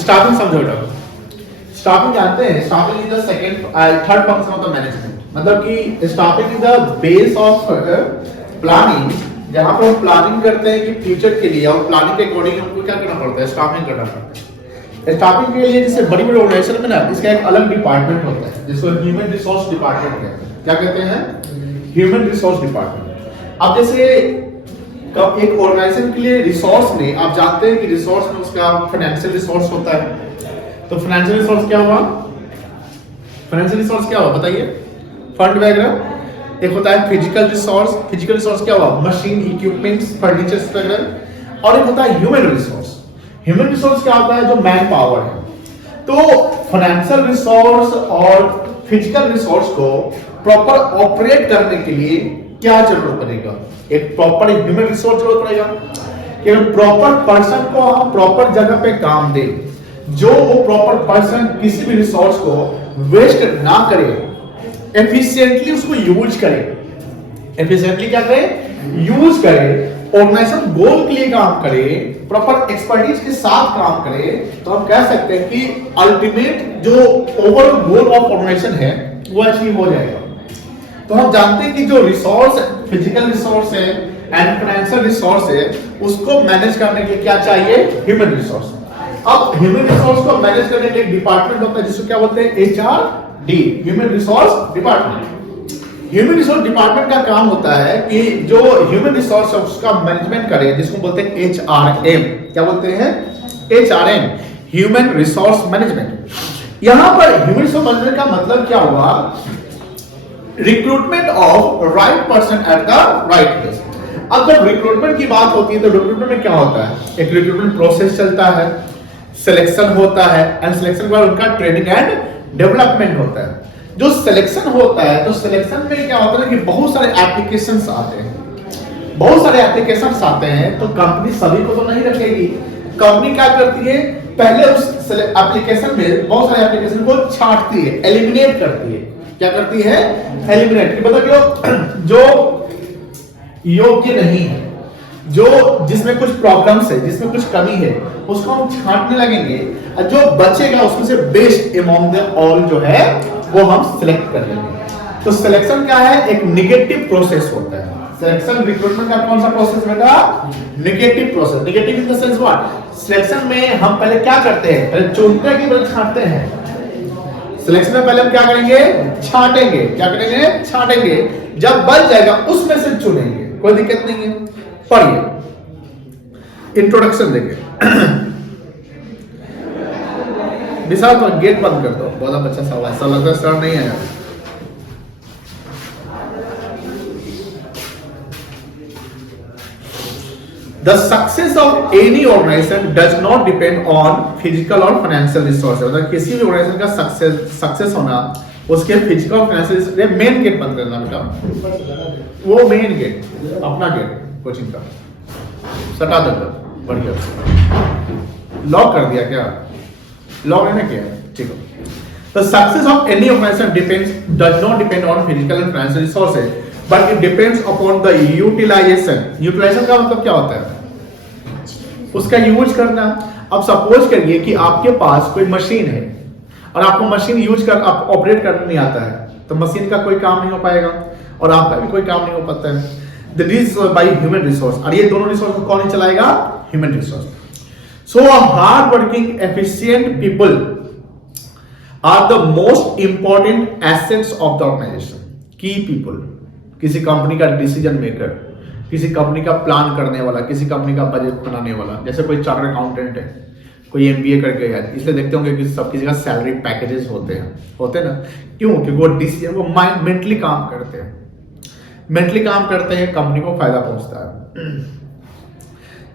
Staffing समझो बेटा। Staffing जानते हैं, staffing is the third function of the management. मतलब कि staffing is the base of planning, जहां पर हम प्लानिंग करते हैं कि फ्यूचर के लिए, और प्लानिंग के अकॉर्डिंग हमको क्या करना पड़ता है, स्टाफिंग करना पड़ता है। स्टाफिंग के लिए जैसे बड़ी बड़ी ऑर्गेनाइजेशन में ना इसका एक अलग डिपार्टमेंट होता है जिसको ह्यूमन रिसोर्स डिपार्टमेंट कहते हैं। क्या कहते हैं? Human resource department. अब जैसे एक ऑर्गेनाइजेशन के लिए रिसोर्स में आप जानते हैं कि रिसोर्स में उसका फाइनेंशियल रिसोर्स होता है। तो फाइनेंशियल रिसोर्स क्या हुआ? फाइनेंशियल रिसोर्स क्या हुआ बताइए? फंड वगैरह। एक होता है फिजिकल रिसोर्स। फिजिकल रिसोर्स क्या हुआ? मशीन, इक्विपमेंट्स, फर्नीचर्स वगैरह। और एक होता है ह्यूमन रिसोर्स। ह्यूमन रिसोर्स क्या होता है? जो मैन पावर है। तो फाइनेंशियल रिसोर्स और फिजिकल रिसोर्स को प्रॉपर ऑपरेट करने के लिए क्या जरूरत पड़ेगा? एक प्रॉपर ह्यूमन रिसोर्स जरूरत पड़ेगा कि प्रॉपर पर्सन को हम प्रॉपर जगह पे काम दें, जो वो प्रॉपर पर्सन किसी भी रिसोर्स को वेस्ट ना करे, एफिशिएंटली उसको यूज करे। एफिशिएंटली क्या करे? यूज करे, ऑर्गेनाइजेशन गोल के लिए काम करे, प्रॉपर एक्सपर्टीज के साथ काम करे, तो हम कह सकते हैं कि अल्टीमेट जो ओवरऑल गोल ऑफ ऑर्गेनाइजेशन है वो अचीव हो जाएगा। तो हम जानते हैं कि जो रिसोर्स, फिजिकल रिसोर्स है एंड फाइनेंशियल रिसोर्स है, उसको मैनेज करने के लिए क्या चाहिए? Human resource. अब ह्यूमन रिसोर्स को मैनेज करने के लिए एक डिपार्टमेंट होता है जिसको क्या बोलते हैं? HRD, human resource department. Human resource department का काम होता है कि जो ह्यूमन रिसोर्स है उसका मैनेजमेंट करे, जिसको बोलते हैं HRM। क्या बोलते हैं? HRM, human resource management. यहां पर ह्यूमन रिसोर्स मैनेजमेंट का मतलब क्या हुआ? Recruitment of right person at the right place. अब जब रिक्रूटमेंट की बात होती है तो रिक्रूटमेंट में क्या होता है? एक रिक्रूटमेंट प्रोसेस चलता है, सिलेक्शन होता है, एंड सिलेक्शन के बाद उनका ट्रेनिंग एंड डेवलपमेंट होता है। जो सिलेक्शन होता है तो सिलेक्शन में क्या होता है कि बहुत सारे एप्लीकेशंस आते हैं। बहुत सारे एप्लीकेशंस आते हैं तो कंपनी सभी को तो नहीं रखेगी। कंपनी क्या करती है? पहले उस एप्लीकेशन में बहुत सारे एप्लीकेशन को छांटती है, एलिमिनेट करती है। क्या करती है? एलिमिनेट। मतलब जो योग्य नहीं है, जो जिसमें कुछ प्रॉब्लम्स है, जिसमें कुछ कमी है, उसको हम छांटने लगेंगे, और जो बचेगा उसमें से बेस्ट अमंग द ऑल जो है वो हम सिलेक्ट कर लेंगे। तो सिलेक्शन क्या है? एक निगेटिव प्रोसेस होता है। सिलेक्शन रिक्रूटमेंट का कौन सा प्रोसेस बेटा? Negative process. Negative in the sense what? Selection में हम पहले क्या करते हैं? पहले चुनते हैं कि पहले छांटते हैं? सिलेक्शन में पहले हम क्या करेंगे? छांटेंगे। क्या करेंगे? छांटेंगे। जब बच जाएगा उसमें से चुनेंगे, कोई दिक्कत नहीं है। पढ़िए, इंट्रोडक्शन देंगे। विशाल तो गेट बंद कर दो, बहुत अच्छा सवाल है, लगता है सर नहीं आया। The success of any organization does not depend on physical or financial resources। मतलब किसी भी ऑर्गेनाइजेशन का सक्सेस होना उसके फिजिकल और फाइनेंशियल। मेन गेट बंद करना बेटा, वो मेन गेट, अपना गेट कोचिंग का सटा दो। बढ़िया, लॉक कर दिया क्या? लॉक है ना? किया, ठीक है। The success of any organization does not depend on physical and financial resources, but it depends upon the utilization। Utilization का मतलब क्या होता है? उसका यूज करना। अब सपोज करिए कि आपके पास कोई मशीन है और आपको मशीन यूज कर ऑपरेट करना नहीं आता है, तो मशीन का कोई काम नहीं हो पाएगा और आपका भी कोई काम नहीं हो पाता है। That is by human resource। और ये दोनों रिसोर्स को कौन चलाएगा? Human resource. So a hard working efficient people are the most important assets of the organization। Key people, किसी कंपनी का डिसीजन मेकर, किसी कंपनी का प्लान करने वाला, किसी कंपनी का बजट बनाने वाला। जैसे कोई चार्टर्ड अकाउंटेंट है, कोई MBA करके है, इसलिए देखते होंगे कि सब किसी का सैलरी पैकेजेस होते हैं ना। क्यों? क्योंकि वो डिसीजन, वो माइंड मेंटली काम करते हैं, कंपनी को फायदा पहुंचता है।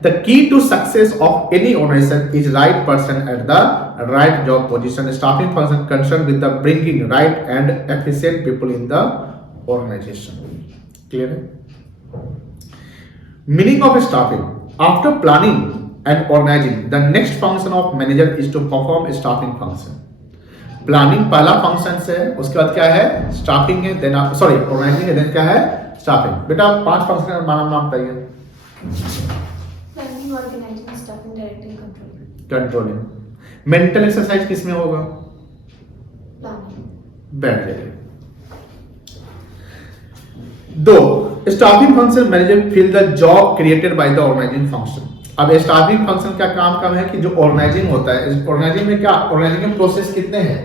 The key to success of any organization is right person at the right job position। Staffing function concerned with the bringing right and efficient people in the organization। Clear है? Meaning of staffing: after planning and organizing, the next function of manager is to perform staffing function। Planning पहला function है, उसके बाद क्या है? Staffing है, then organising है, then क्या है? स्टाफिंग। बेटा 5 फंक्शन का नाम बताइए। Planning, organizing, staffing, directing, controlling। Controlling. Mental exercise किस में होगा? बैठ जाइए। 2 staffing function manager feel the job created by the organizing function. अब स्टाफिंग फंक्शन का काम है कि जो ऑर्गेनाइजिंग होता है, इस ऑर्गेनाइजिंग में क्या, ऑर्गेनाइजिंग में प्रोसेस कितने हैं?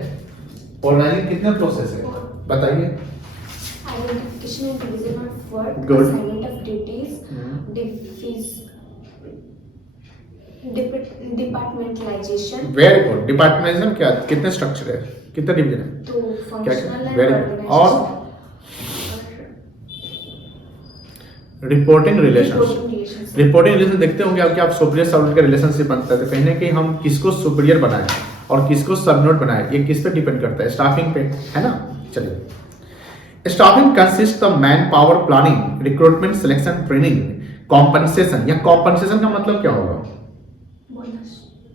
ऑर्गेनाइजिंग कितने प्रोसेस है बताइए? Identification and division of work, Good. assignment of duties, departmentalization. Very good. Departmentalisation क्या, कितने स्ट्रक्चर है, कितने डिवीजन है? तो functional and Very good. organizational. Reporting relation. relations. Reporting relation देखते होंगे आप कि आप सुपीरियर सबऑर्डिनेट का रिलेशनशिप बनता है, तो कहीं ना कहीं हम किसको सुपीरियर बनाएं और किसको सबऑर्डिनेट बनाएं, ये किस पे डिपेंड करता है? स्टाफिंग पे, है ना। चलिए, staffing consist of man power planning, recruitment, selection, training, compensation. या कॉम्पनसेशन का मतलब क्या होगा? Bonus.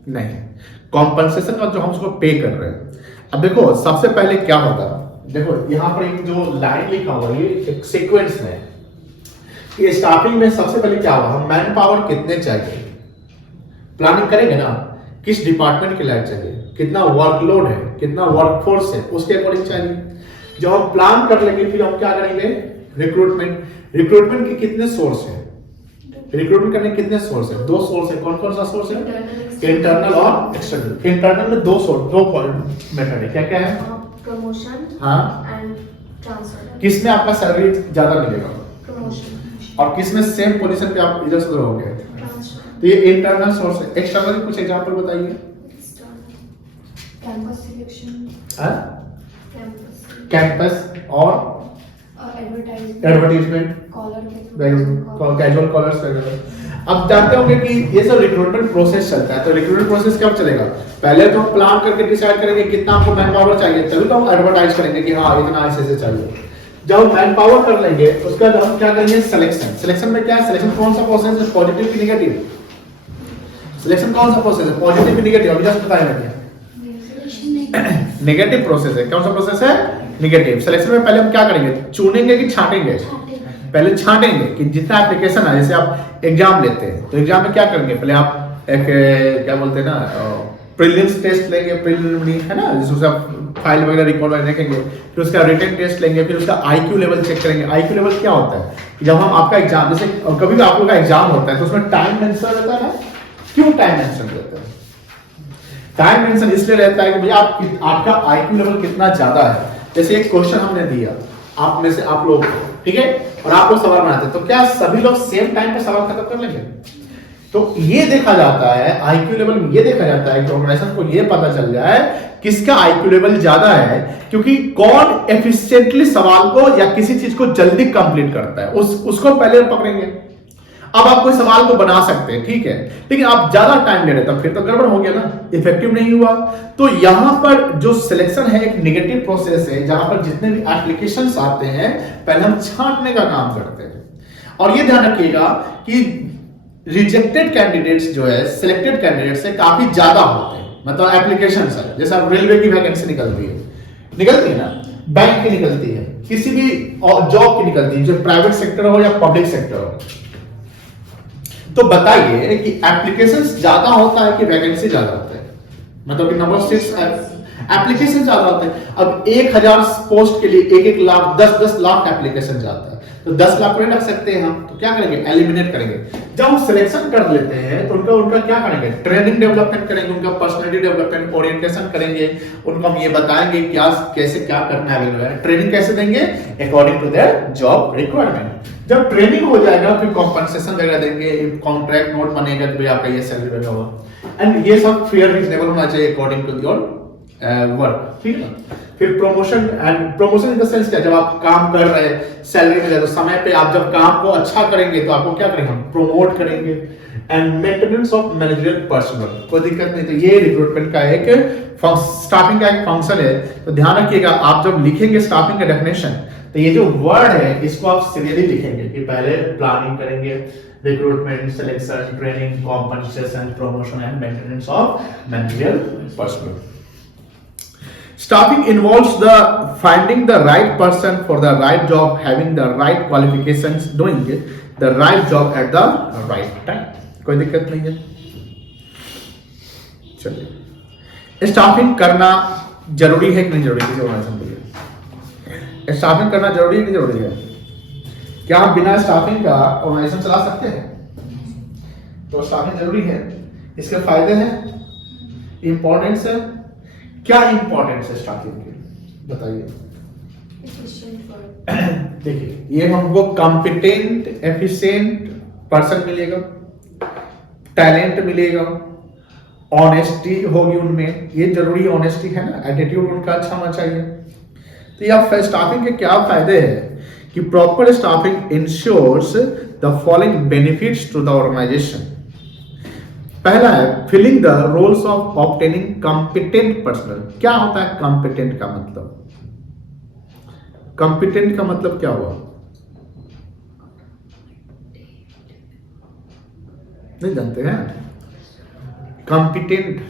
नहीं, कॉम्पनसेशन का जो हम उसको पे कर रहे हैं। अब देखो सबसे पहले क्या होगा, देखो यहाँ पर एक जो लाइन लिखा हुआ है, ये एक सीक्वेंस है कि स्टार्टिंग में सबसे पहले क्या होगा, हम मैन पावर कितने चाहिए प्लानिंग करेंगे ना, किस डिपार्टमेंट के लिए चाहिए, कितना वर्कलोड है, कितना वर्कफोर्स है, उसके अकॉर्डिंग चाहिए। जब हम प्लान कर लेंगे फिर हम क्या करेंगे, रिक्रूटमेंट के कितने सोर्स है, रिक्रूटमेंट करने कितने सोर्स है? 2 सोर्स है। कौन कौन सा सोर्स है? इंटरनल और एक्सटर्नल। इंटरनल में 2 मेथड है, क्या क्या है? प्रमोशन हाँ, एंड ट्रांसफर। किसमें आपका सैलरी ज्यादा मिलेगा प्रमोशन। और किसमें सेम पोजीशन पे आप इधर से उधर होंगे? ट्रांसफर। तो ये इंटरनल सोर्स है। एक्सटर्नल कुछ एग्जांपल बताइए। कैंपस सिलेक्शन, हाँ, कैंपस, कैंपस और एडवर्टाइजमेंट, कैजुअल कॉलर्स वगैरह। अब जानते होंगे कि ये सब रिक्रूटमेंट प्रोसेस चलता है, तो रिक्रूटमेंट प्रोसेस कब चलेगा? पहले तो प्लान करके डिसाइड करेंगे कितना आपको मैन पावर चाहिए, तभी तो हम एडवर्टाइज करेंगे कि हाँ इतना ऐसे चाहिए। जब मैन पावर कर लेंगे उसके बाद हम क्या करेंगे, सिलेक्शन। सिलेक्शन में क्या है, सिलेक्शन कौन सा प्रोसेस है, पॉजिटिव की नेगेटिव? सिलेक्शन कौन सा प्रोसेस है, पॉजिटिव की नेगेटिव? अभी जस्ट बताया मैंने, नेगेटिव प्रोसेस है। कौन सा प्रोसेस है, नेगेटिव। सिलेक्शन में पहले हम क्या करेंगे, चुनेंगे कि छांटेंगे? पहले छांटेंगे कि जितना एप्लीकेशन है, जैसे आप एग्जाम लेते हैं तो एग्जाम में क्या करेंगे, पहले आप एक क्या बोलते हैं ना, प्रीलिम्स टेस्ट लेंगे, प्रीलिमिनरी, है ना, जिसमें आप फाइल वगैरह रिकॉर्ड वगैरह देखेंगे, फिर उसका रिटन टेस्ट लेंगे, फिर उसका आईक्यू लेवल चेक करेंगे। आईक्यू लेवल क्या होता है कि जब हम आपका एग्जाम, जैसे कभी भी आप लोग का एग्जाम होता है तो उसमें टाइम मेंशन रहता है ना। क्यों टाइम मेंशन रहता है? टाइम मेंशन इसलिए रहता है कि भैया आपका आईक्यू लेवल कितना ज्यादा है। जैसे एक क्वेश्चन हमने दिया आप में से आप लोग, ठीक है, और आप लोग सवाल बनाते तो क्या सभी लोग सेम टाइम पे सवाल खत्म कर लेंगे? तो ये देखा जाता है आईक्यू लेवल में, ये देखा जाता है कि ऑर्गेनाइजेशन को ये पता चल जाए किसका आईक्यू लेवल ज्यादा है, क्योंकि कौन एफिशिएंटली सवाल को या किसी चीज को जल्दी कंप्लीट करता है उसको पहले पकड़ेंगे। अब आप कोई सवाल को बना सकते हैं, ठीक है, लेकिन आप ज्यादा टाइम ले रहे तो फिर तो गड़बड़ हो गया ना, इफेक्टिव नहीं हुआ। तो यहां पर जो सिलेक्शन है एक नेगेटिव प्रोसेस है, जहां पर जितने भी एप्लीकेशंस आते हैं पहले हम छांटने का काम करते हैं। और ये ध्यान रखिएगा कि रिजेक्टेड कैंडिडेट्स जो है सिलेक्टेड कैंडिडेट से काफी ज्यादा होते हैं, मतलब एप्लीकेशन है। जैसे अब रेलवे की वैकेंसी निकलती है ना, बैंक की निकलती है, किसी भी जॉब की निकलती है, जो प्राइवेट सेक्टर हो या पब्लिक सेक्टर हो, तो बताइए कि एप्लीकेशंस ज्यादा होता है कि वैकेंसी ज्यादा होता है? मतलब कि नंबर ऑफ सीट्स एप्लीकेशन ज्यादा होते हैं। अब 1000 पोस्ट के लिए 1 लाख 10 लाख एप्लीकेशन जाता है, तो 10 लाख को रख सकते हैं हम, तो क्या करेंगे, एलिमिनेट करेंगे। जब हम सिलेक्शन कर लेते हैं तो उनका क्या करेंगे, ट्रेनिंग डेवलपमेंट करेंगे, उनका पर्सनालिटी डेवलपमेंट, ओरिएंटेशन करेंगे, उनको हम ये बताएंगे क्या कैसे क्या करना है। ट्रेनिंग कैसे देंगे, according to their job requirement. जब ट्रेनिंग हो जाएगा फिर कॉम्पनसेशन वगैरह देंगे, कॉन्ट्रैक्ट नोट बनेगा कि भाई आपका ये सैलरी वगैरह होगा, एंड ये सब फेयर रीजनेबल होना चाहिए अकॉर्डिंग टू योर वर्क, ठीक है। फिर promotion, and promotion in the sense क्या, जब आप काम कर रहे हैं सैलरी मिले तो समय पे आप जब काम को अच्छा करेंगे तो आपको क्या करेंगे, हम प्रमोट करेंगे। And maintenance of managerial personal, कोई दिक्कत नहीं। तो ये रिक्रूटमेंट का एक स्टाफिंग का एक फंक्शन है। तो ध्यान रखिएगा आप जब लिखेंगे स्टाफिंग का डेफिनेशन, तो ये जो वर्ड है इसको आप सीरियली लिखेंगे कि पहले प्लानिंग करेंगे, recruitment, selection, training, compensation, promotion and maintenance of managerial personal. Staffing involves the finding the right person for the right job, having the right qualifications, doing the right job at the right time. कोई दिक्कत नहीं है। चलिए staffing करना जरूरी है कि नहीं जरूरी, किसी ऑर्गेनाइजेशन के लिए स्टाफिंग करना जरूरी है कि जरूरी है? क्या हम बिना स्टाफिंग का ऑर्गेनाइजेशन चला सकते हैं? तो स्टाफिंग जरूरी है। इसके फायदे हैं, इंपॉर्टेंस है। क्या इंपॉर्टेंस है स्टाफिंग की, बताइए। Efficient work. देखिए, ये हमको कॉम्पिटेंट एफिशिएंट पर्सन मिलेगा, टैलेंट मिलेगा, ऑनेस्टी होगी उनमें, ये जरूरी ऑनेस्टी है ना, एटीट्यूड उनका अच्छा होना चाहिए। तो यह स्टाफिंग के क्या फायदे हैं कि proper staffing ensures the following benefits to the organization. पहला है filling the roles of obtaining competent personnel. क्या होता है कॉम्पिटेंट का मतलब? कॉम्पिटेंट का मतलब क्या हुआ? नहीं जानते हैं? कॉम्पिटेंट,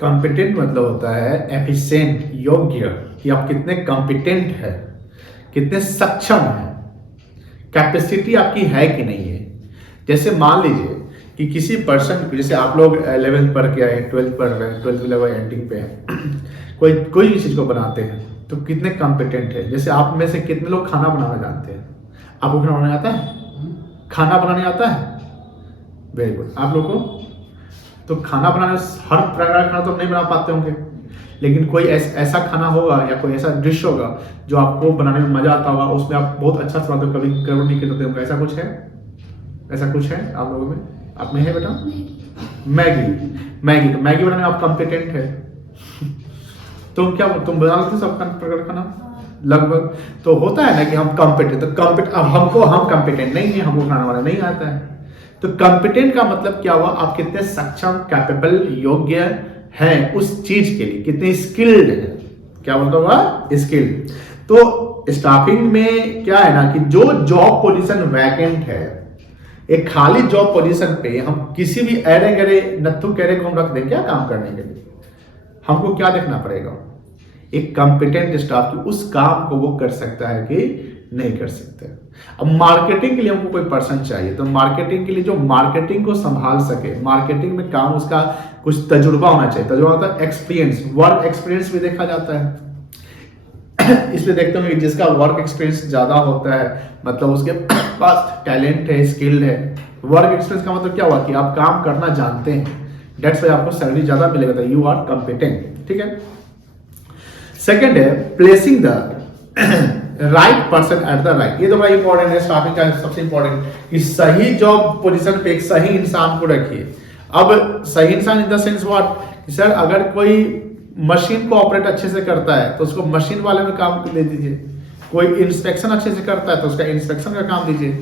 कॉम्पिटेंट मतलब होता है एफिशिएंट, योग्य, कि आप कितने कॉम्पिटेंट है, कितने सक्षम है, कैपेसिटी आपकी है कि नहीं है। जैसे मान लीजिए कि किसी पर्सन, जैसे आप लोग 11th पढ़ के आए, 12th पढ़ रहे हैं, 12th लेवल एंडिंग पे हैं, कोई भी चीज को बनाते हैं तो कितने कॉम्पिटेंट है। जैसे आप में से कितने लोग खाना बनाना जानते हैं? आपको खाना बनाने आता है? खाना बनाने आता है? Very good. आप लोग को तो खाना बनाने, हर प्रकार का खाना तो नहीं बना पाते होंगे, लेकिन कोई ऐसा खाना होगा या कोई ऐसा डिश होगा जो आपको बनाने में मजा आता होगा, उसमें आप बहुत अच्छा स्वाद कभी गड़बड़ नहीं करते होंगे। ऐसा कुछ है? ऐसा कुछ है आप लोगों में? आप में है बेटा? मैगी। तो मैगी बनाने में आप कॉम्पिटेंट है। तुम बना लेते सब प्रकार खाना लगभग? तो होता है ना कि हम कॉम्पिटेंट, तो अब हम कॉम्पिटेंट नहीं है, हमको खाना वाला नहीं आता है। तो कॉम्पिटेंट का मतलब क्या हुआ? आप कितने सक्षम, कैपेबल, योग्य हैं उस चीज के लिए, कितने स्किल्ड है। क्या बोलता हुआ? स्किल्ड। तो स्टाफिंग में क्या है ना कि जो जॉब पोजीशन वैकेंट है, एक खाली जॉब पोजीशन पे हम किसी भी अरे गरे नत्थु कहरे को हम रख दें क्या काम करने के लिए? हमको क्या देखना पड़ेगा? एक कॉम्पिटेंट स्टाफ की उस काम को वो कर सकता है कि नहीं कर सकते। अब मार्केटिंग के लिए हमको कोई पर्सन चाहिए, तो मार्केटिंग के लिए जो मार्केटिंग को संभाल सके, मार्केटिंग में काम उसका कुछ तजुर्बा होना चाहिए। तजुर्बा होता है एक्सपीरियंस, वर्क एक्सपीरियंस भी देखा जाता है। इसलिए देखते होंगे जिसका वर्क एक्सपीरियंस ज्यादा होता है मतलब उसके पास टैलेंट है, स्किल्ड है। वर्क एक्सपीरियंस का मतलब क्या हुआ कि आप काम करना जानते हैं, डेट्स वाई आपको सैलरी ज्यादा मिलेगा, तो यू आर कॉम्पिटेंट। ठीक है। सेकेंड है placing the right person at the right. ये तो बड़ा इंपॉर्टेंट है स्टाफिंग का, सबसे इंपॉर्टेंट कि सही जॉब पोजीशन पे एक सही इंसान को रखिए। अब सही इंसान in the sense what, sir अगर कोई मशीन को ऑपरेट अच्छे से करता है तो उसको मशीन वाले में काम दे दीजिए, कोई इंस्पेक्शन अच्छे से करता है तो उसका इंस्पेक्शन का काम दीजिए,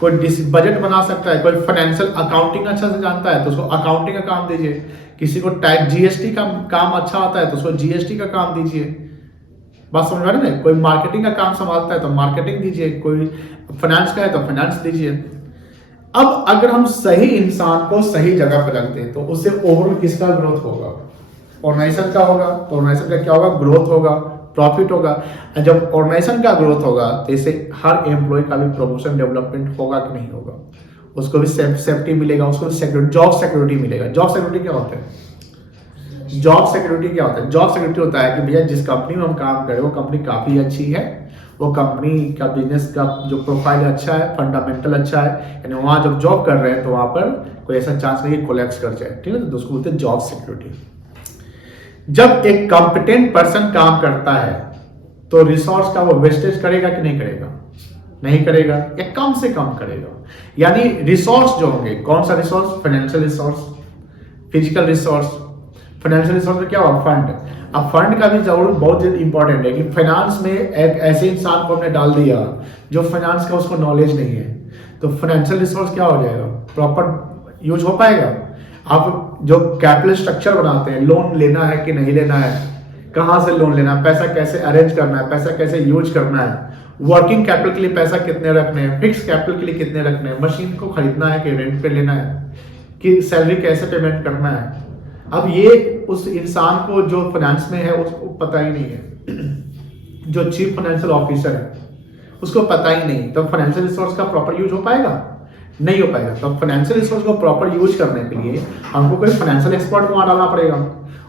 कोई बजट बना सकता है, कोई फाइनेंशियल अकाउंटिंग अच्छा से जानता है तो उसको अकाउंटिंग का काम दीजिए, किसी को टैक्स जीएसटी का काम अच्छा आता है तो उसको जीएसटी का काम दीजिए। बात समझ रहे हैं? कोई मार्केटिंग का काम संभालता है तो मार्केटिंग दीजिए, कोई फाइनेंस का है तो फाइनेंस दीजिए। अब अगर हम सही इंसान को सही जगह पर रखते हैं तो उससे ओवरऑल किसका ग्रोथ होगा? ऑर्गेनाइजेशन का होगा। तो ऑर्गेनाइजेशन का क्या होगा? ग्रोथ होगा, प्रॉफिट होगा। जब ऑर्गेनाइजेशन का ग्रोथ होगा तो इससे हर एम्प्लॉय का भी प्रमोशन डेवलपमेंट होगा कि नहीं होगा? उसको भी सेफ्टी मिलेगा, उसको भी जॉब सिक्योरिटी मिलेगा। जॉब सिक्योरिटी क्या होता है? जॉब सिक्योरिटी क्या होता है? जॉब सिक्योरिटी होता है कि भैया जिस कंपनी में हम काम करें वो कंपनी काफी अच्छी है, वो कंपनी का बिजनेस का जो प्रोफाइल अच्छा है, फंडामेंटल अच्छा है, यानी वहां जब जॉब कर रहे हैं तो वहां पर कोई ऐसा चांस नहीं कि कोलैप्स कर जाए। ठीक है, तो उसको बोलते हैं जॉब सिक्योरिटी। जब एक कॉम्पिटेंट पर्सन काम करता है तो रिसोर्स का वो वेस्टेज करेगा कि नहीं करेगा? नहीं करेगा, या कम से कम करेगा। यानी रिसोर्स जो होंगे, कौन सा resource? Financial resource, physical resource. Financial resource में क्या हुआ? फंड। अब फंड का भी जरूर बहुत इंपॉर्टेंट है कि फाइनेंस में एक ऐसे इंसान को हमने डाल दिया जो फाइनेंस का उसको नॉलेज नहीं है, तो फाइनेंशियल रिसोर्स क्या हो जाएगा? प्रॉपर यूज हो पाएगा। आप जो कैपिटल स्ट्रक्चर बनाते हैं, लोन लेना है कि नहीं लेना है, कहां से लोन लेना है, पैसा कैसे अरेंज करना है, पैसा कैसे यूज करना है, वर्किंग कैपिटल के लिए पैसा कितने रखने हैं, फिक्स कैपिटल के लिए कितने रखने हैं, मशीन को खरीदना है कि रेंट पे लेना है, कि सैलरी कैसे पेमेंट करना है। अब ये उस इंसान को जो फाइनेंस में है उसको पता ही नहीं है। जो चीफ फाइनेंशियल ऑफिसर है उसको पता ही नहीं, तो फाइनेंशियल रिसोर्स का प्रॉपर यूज हो पाएगा? नहीं हो पाएगा। तो फाइनेंशियल रिसोर्स को प्रॉपर यूज करने के लिए हमको कोई फाइनेंशियल एक्सपर्ट को वहां डालना पड़ेगा।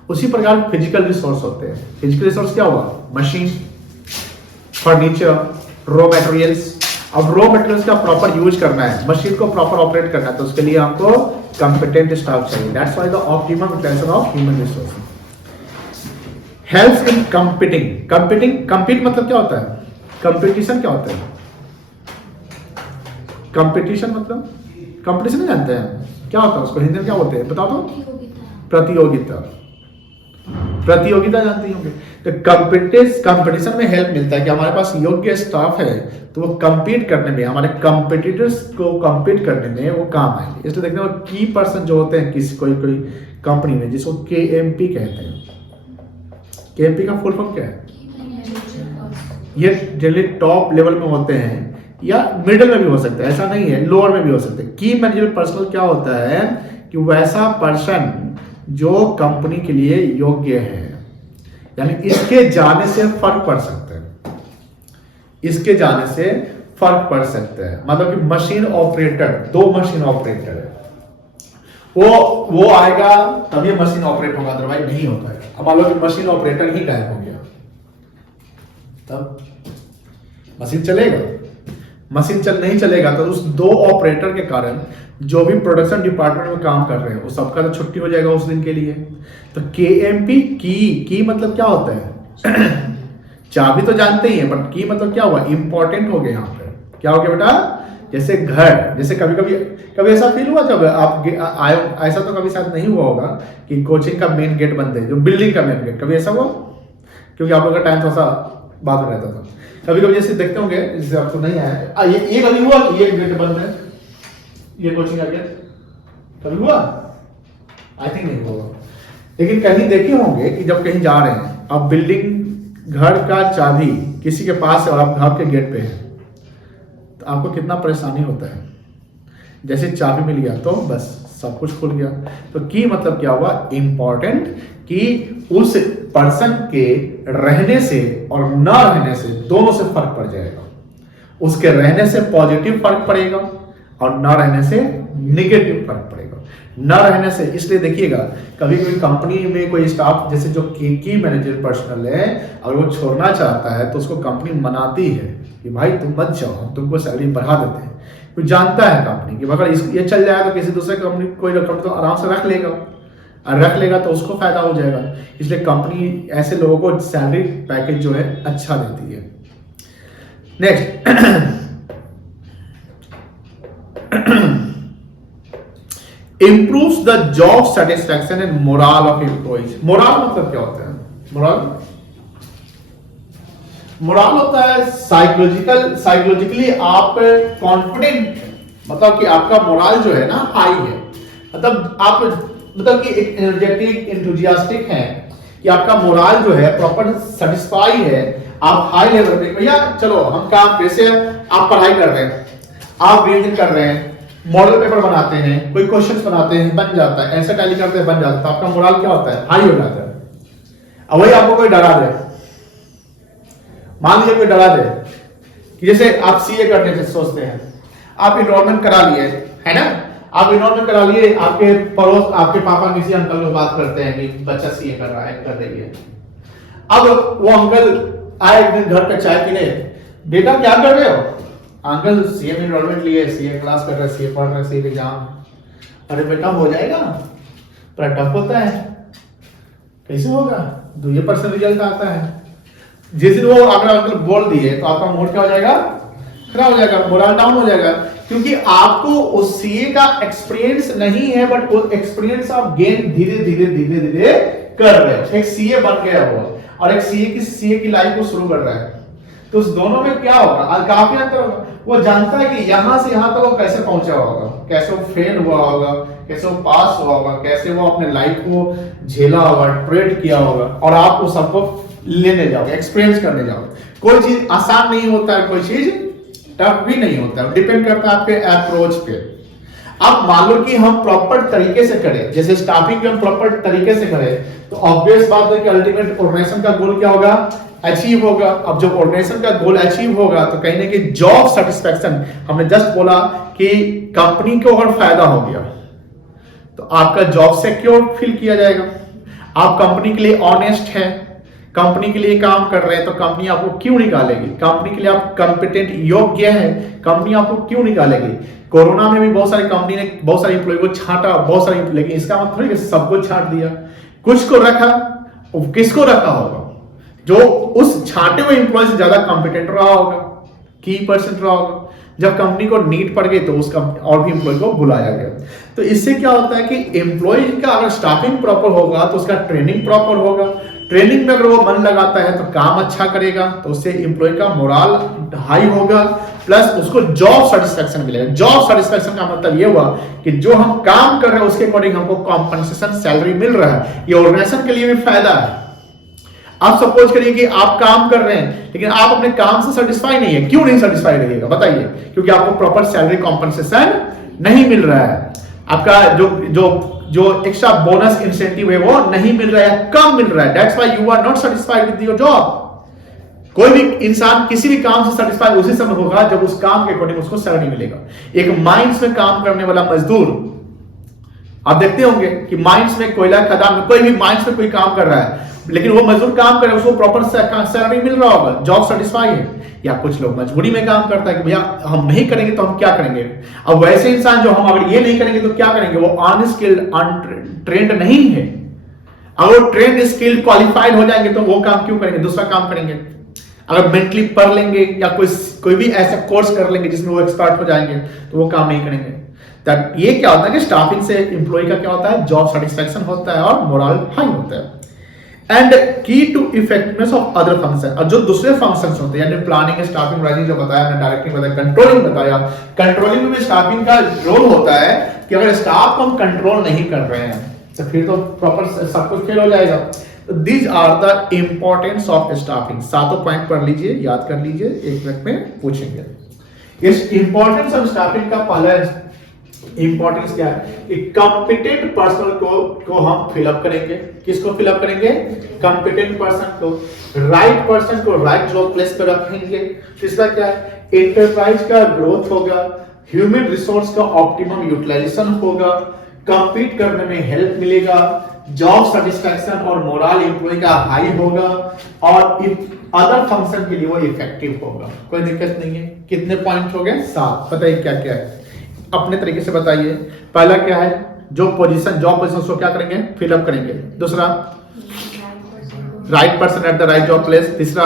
उसी प्रकार फिजिकल रिसोर्स होते हैं। फिजिकल रिसोर्स क्या हुआ? Machine, furniture, raw materials. अब रॉ मटेरियल्स का प्रॉपर यूज करना है, मशीन को प्रॉपर ऑपरेट करना है, तो उसके लिए हमको कंपिटेंट स्टाफ चाहिए। That's why the optimum utilization of human resource helps in competing. compete मतलब क्या होता है? कंपटीशन क्या होता है? कंपटीशन मतलब कंपटीशन नहीं जानते हैं क्या होता है? उसको हिंदी में क्या बोलते हैं बताओ तो? प्रतियोगिता। प्रतियोगिता जानते होंगे। तो कंपटीशन में हेल्प मिलता है कि हमारे पास योग्य स्टाफ है तो वो compete करने में, हमारे कंपिटिटर्स को compete करने में वो काम आएंगे। इसलिए देखते हैं की पर्सन जो होते हैं किसी कोई कंपनी में, जिसको KMP कहते हैं। KMP का फुल फॉर्म क्या है? ये जनरली टॉप लेवल में होते हैं या मिडिल में भी हो सकता है, ऐसा नहीं है, लोअर में भी हो सकते हैं। की मैनेजर पर्सनल क्या होता है कि वैसा पर्सन जो कंपनी के लिए योग्य है, यानी इसके जाने से फर्क पड़ सकता है, इसके जाने से फर्क पड़ सकता है। मतलब कि मशीन ऑपरेटर, 2 मशीन ऑपरेटर है, वो आएगा तब ये मशीन ऑपरेट होगा, अदरवाइज नहीं होता है। अब मान लो कि मशीन ऑपरेटर ही गायब हो गया, तब मशीन चलेगा? मशीन नहीं चलेगा तो उस 2 ऑपरेटर के कारण जो भी प्रोडक्शन डिपार्टमेंट में काम कर रहे हैं वो सबका तो छुट्टी हो जाएगा उस दिन के लिए। तो KMP की मतलब क्या होता है? चाबी तो जानते ही हैं, बट की मतलब क्या हुआ? इंपॉर्टेंट हो गया। यहाँ पे क्या हो गया बेटा? जैसे घर, जैसे कभी ऐसा फील हुआ जब आप आए, ऐसा तो कभी शायद नहीं हुआ होगा कि कोचिंग का मेन गेट बंद है, जो बिल्डिंग का मेन गेट, कभी ऐसा हुआ? क्योंकि आप लोग का टाइम थोड़ा सा बाद में रहता था। कभी कभी जैसे देखते होंगे, जैसे आप तो नहीं आए, ये कभी हुआ कि ये गेट बंद है, ये कोचिंग का गेट कभी हुआ? आई थिंक नहीं हुआ। लेकिन कहीं देखे होंगे कि जब कहीं जा रहे हैं, अब बिल्डिंग घर का चाबी किसी के पास है और आप घर के गेट पे हैं, तो आपको कितना परेशानी होता है। जैसे चाबी मिल गया तो बस सब कुछ खुल गया। तो की मतलब क्या हुआ? इंपॉर्टेंट, कि उस पर्सन के रहने से और न रहने से दोनों से फर्क पड़ जाएगा। उसके रहने से पॉजिटिव फर्क पड़ेगा और न रहने से निगेटिव फर्क पड़ेगा। न रहने से इसलिए देखिएगा, कभी कभी कंपनी में कोई स्टाफ, जैसे जो की मैनेजर पर्सनल है, अगर वो छोड़ना चाहता है तो उसको कंपनी मनाती है कि भाई तुम मत जाओ, हम तुमको सैलरी बढ़ा देते हैं। कोई जानता है कंपनी कि अगर ये चल जाएगा तो किसी दूसरे कंपनी, कोई कंपनी तो आराम से रख लेगा, और रख लेगा तो उसको फायदा हो जाएगा। इसलिए कंपनी ऐसे लोगों को सैलरी पैकेज जो है अच्छा देती है। Next, improves the job satisfaction and morale of employees। Morale मतलब क्या होता है? मोराल होता है साइकोलॉजिकली आप कॉन्फिडेंट, मतलब कि आपका मोराल जो है ना हाई है, मतलब आप मतलब कि एक एनर्जेटिक एंथुजियास्टिक है, कि आपका मोराल जो है प्रॉपर सेटिस्फाई है, आप हाई लेवल पे, भैया चलो हम काम कैसे, आप पढ़ाई कर रहे हैं, आप रिवीजन कर रहे हैं, मॉडल पेपर बनाते हैं, कोई क्वेश्चंस बनाते हैं, बन जाता है, ऐसा टैली करते हैं बन जाता है, तो आपका मोराल क्या होता है? हाई हो जाता है। अब वही आपको कोई डरा दे, मान लीजिए कोई डरा दे कि जैसे आप सीए करने से सोचते हैं, आप इनरोलमेंट करा लिए है ना, आप इनरोलमेंट करा लिए, आपके पड़ोस, आपके पापा किसी अंकल को बात करते हैं कि बच्चा सीए कर रहा है, कर रही है। अब वो अंकल आए एक दिन घर पे चाय पीने, बेटा क्या कर रहे हो? अंकल सीए में इनरोलमेंट लिए, सीए क्लास कर रहे, सीए पढ़ रहे, सीए एग्जाम। अरे बेटा हो जाएगा, पर टफ होता है। कैसे होगा? 2% रिजल्ट आता है। जिस दिन वो अगर अंकल बोल दिए तो आपका मूड क्या हो जाएगा? खराब हो जाएगा, मोरल डाउन हो जाएगा, क्योंकि आपको उस सीए का एक्सपीरियंस नहीं है, बट वो एक्सपीरियंस आप गेन धीरे धीरे कर रहे हो। एक सीए बन गया हुआ और एक सीए की लाइफ को शुरू कर रहा है, तो उस दोनों में क्या होगा? काफी अंतर होगा। वो जानता है कि यहां से यहां तक वो कैसे पहुंचा होगा, कैसे वो फेल हुआ होगा, कैसे वो पास हुआ होगा, कैसे वो अपने लाइफ को झेला होगा, ट्रेड किया होगा, और आप उस सबको लेने जाओगे, एक्सपीरियंस करने जाओगे। कोई चीज आसान नहीं होता है, कोई चीज टफ भी नहीं होता है, डिपेंड करता है आपके अप्रोच पे। अब मान लो कि हम प्रॉपर तरीके से करें, जैसे स्टाफिंग हम प्रॉपर तरीके से करें, तो ऑब्वियस बात है कि अल्टीमेट ऑर्गेनाइजेशन का गोल क्या होगा, अचीव होगा। अब जब ऑर्गेनाइजेशन का गोल अचीव होगा तो कहीं ना कहीं जॉब सेटिस्फैक्शन, हमने जस्ट बोला कि कंपनी को अगर फायदा हो गया तो आपका जॉब सिक्योर फील किया जाएगा। आप कंपनी के लिए ऑनेस्ट है, कंपनी के लिए काम कर रहे हैं, तो कंपनी आपको क्यों निकालेगी? कंपनी के लिए आप कॉम्पिटेंट योग्य है, कंपनी आपको क्यों निकालेगी? कोरोना में भी बहुत सारी कंपनी ने बहुत सारे एम्प्लॉय को छांटा, बहुत सारी, लेकिन इसका मतलब थोड़ी कि सबको छांट दिया, कुछ को रखा। किसको रखा होगा? जो उस छांटे हुए एम्प्लॉय से ज्यादा कॉम्पिटेंट रहा होगा, की परसेंट रहा होगा। जब कंपनी को नीड पड़ गई तो उस और भी एम्प्लॉय को बुलाया गया। तो इससे क्या होता है कि एम्प्लॉय का अगर स्टाफिंग प्रॉपर होगा तो उसका ट्रेनिंग प्रॉपर होगा। ट्रेनिंग में अगर वो मन लगाता है तो काम अच्छा करेगा, तो उससे एम्प्लॉय का मोरल हाई होगा, प्लस उसको जॉब सेटिस्फैक्शन मिलेगा। जॉब सेटिस्फैक्शन का मतलब ये हुआ कि जो हम काम कर रहे हैं उसके अकॉर्डिंग हमको कॉम्पनसेशन सैलरी मिल रहा है। ये ऑर्गेनाइजेशन के लिए भी फायदा है। आप सपोज करिए कि आप काम कर रहे हैं लेकिन आप अपने काम से सेटिस्फाई नहीं है। क्यों नहीं सेटिस्फाई रहिएगा बताइए? क्योंकि आपको प्रॉपर सैलरी कॉम्पनसेशन नहीं मिल रहा है, आपका जो जो जो एक्स्ट्रा बोनस इंसेंटिव है वो नहीं मिल रहा है, कम मिल रहा है। That's why you are not satisfied with your job. कोई भी इंसान किसी भी काम से सेटिस्फाई उसी समय होगा जब उस काम के अकॉर्डिंग उसको सैलरी मिलेगा। एक माइंस में काम करने वाला मजदूर, आप देखते होंगे कि माइंस में, कोयला खदान में, कोई भी माइंस में कोई काम कर रहा है, लेकिन वो मजदूर काम करे, उसको प्रॉपर सैलरी मिल रहा होगा, जॉब सेटिस्फाई है। या कुछ लोग मजबूरी में काम करता है कि भैया हम नहीं करेंगे तो हम क्या करेंगे। अब वैसे इंसान जो हम अगर ये नहीं करेंगे तो क्या करेंगे, वो अनस्किल्ड अनट्रेंड नहीं है। अगर वो ट्रेंड स्किल्ड क्वालिफाइड हो जाएंगे तो वो काम क्यों करेंगे, दूसरा काम करेंगे। अगर मेंटली पढ़ लेंगे या कोई भी ऐसा कोर्स कर लेंगे जिसमें वो एक्सपर्ट हो जाएंगे तो वो काम नहीं करेंगे। तब ये क्या होता है कि स्टाफिंग से एम्प्लॉय का क्या होता है, जॉब सेटिस्फैक्शन होता है और मोरल हाई होता है। And key to effectiveness of other function, और जो दूसरे फंक्शंस होते हैं, यानी प्लानिंग, स्टाफिंग, राइजिंग जो बताया, मैंने डायरेक्टिंग बताया, कंट्रोलिंग बताया। कंट्रोलिंग में भी स्टाफिंग का रोल होता है कि अगर स्टाफ को हम कंट्रोल नहीं कर रहे हैं तो फिर तो प्रॉपर सब कुछ फेल हो जाएगा। These are the importance of staffing. सातों पॉइंट पढ़ लीजिए, याद कर लीजिए, एक मिनट में पूछेंगे। इस इंपॉर्टेंस ऑफ स्टाफिंग का पहला इंपॉर्टेंस क्या है कि कॉम्पिटेंट पर्सन को हम फिलअप करेंगे। किसको फिलअप करेंगे? कॉम्पिटेंट पर्सन को। राइट पर्सन को राइट जॉब प्लेस पर रखेंगे। तीसरा क्या है, एंटरप्राइज का ग्रोथ होगा, ह्यूमन रिसोर्स का ऑप्टिमम यूटिलाइजेशन होगा, कंपीट करने में हेल्प मिलेगा, जॉब सेटिस्फैक्शन और मोरल एम्प्लॉय का हाई होगा, और अदर फंक्शन के लिए वो इफेक्टिव होगा। कोई दिक्कत नहीं है। कितने पॉइंट हो गए? 7। बताइए क्या क्या है, अपने तरीके से बताइए। पहला क्या है, जो पोजीशन, जॉब पोजीशन उसको क्या करेंगे? फिलअप करेंगे। दूसरा, right person at the right job place. तीसरा,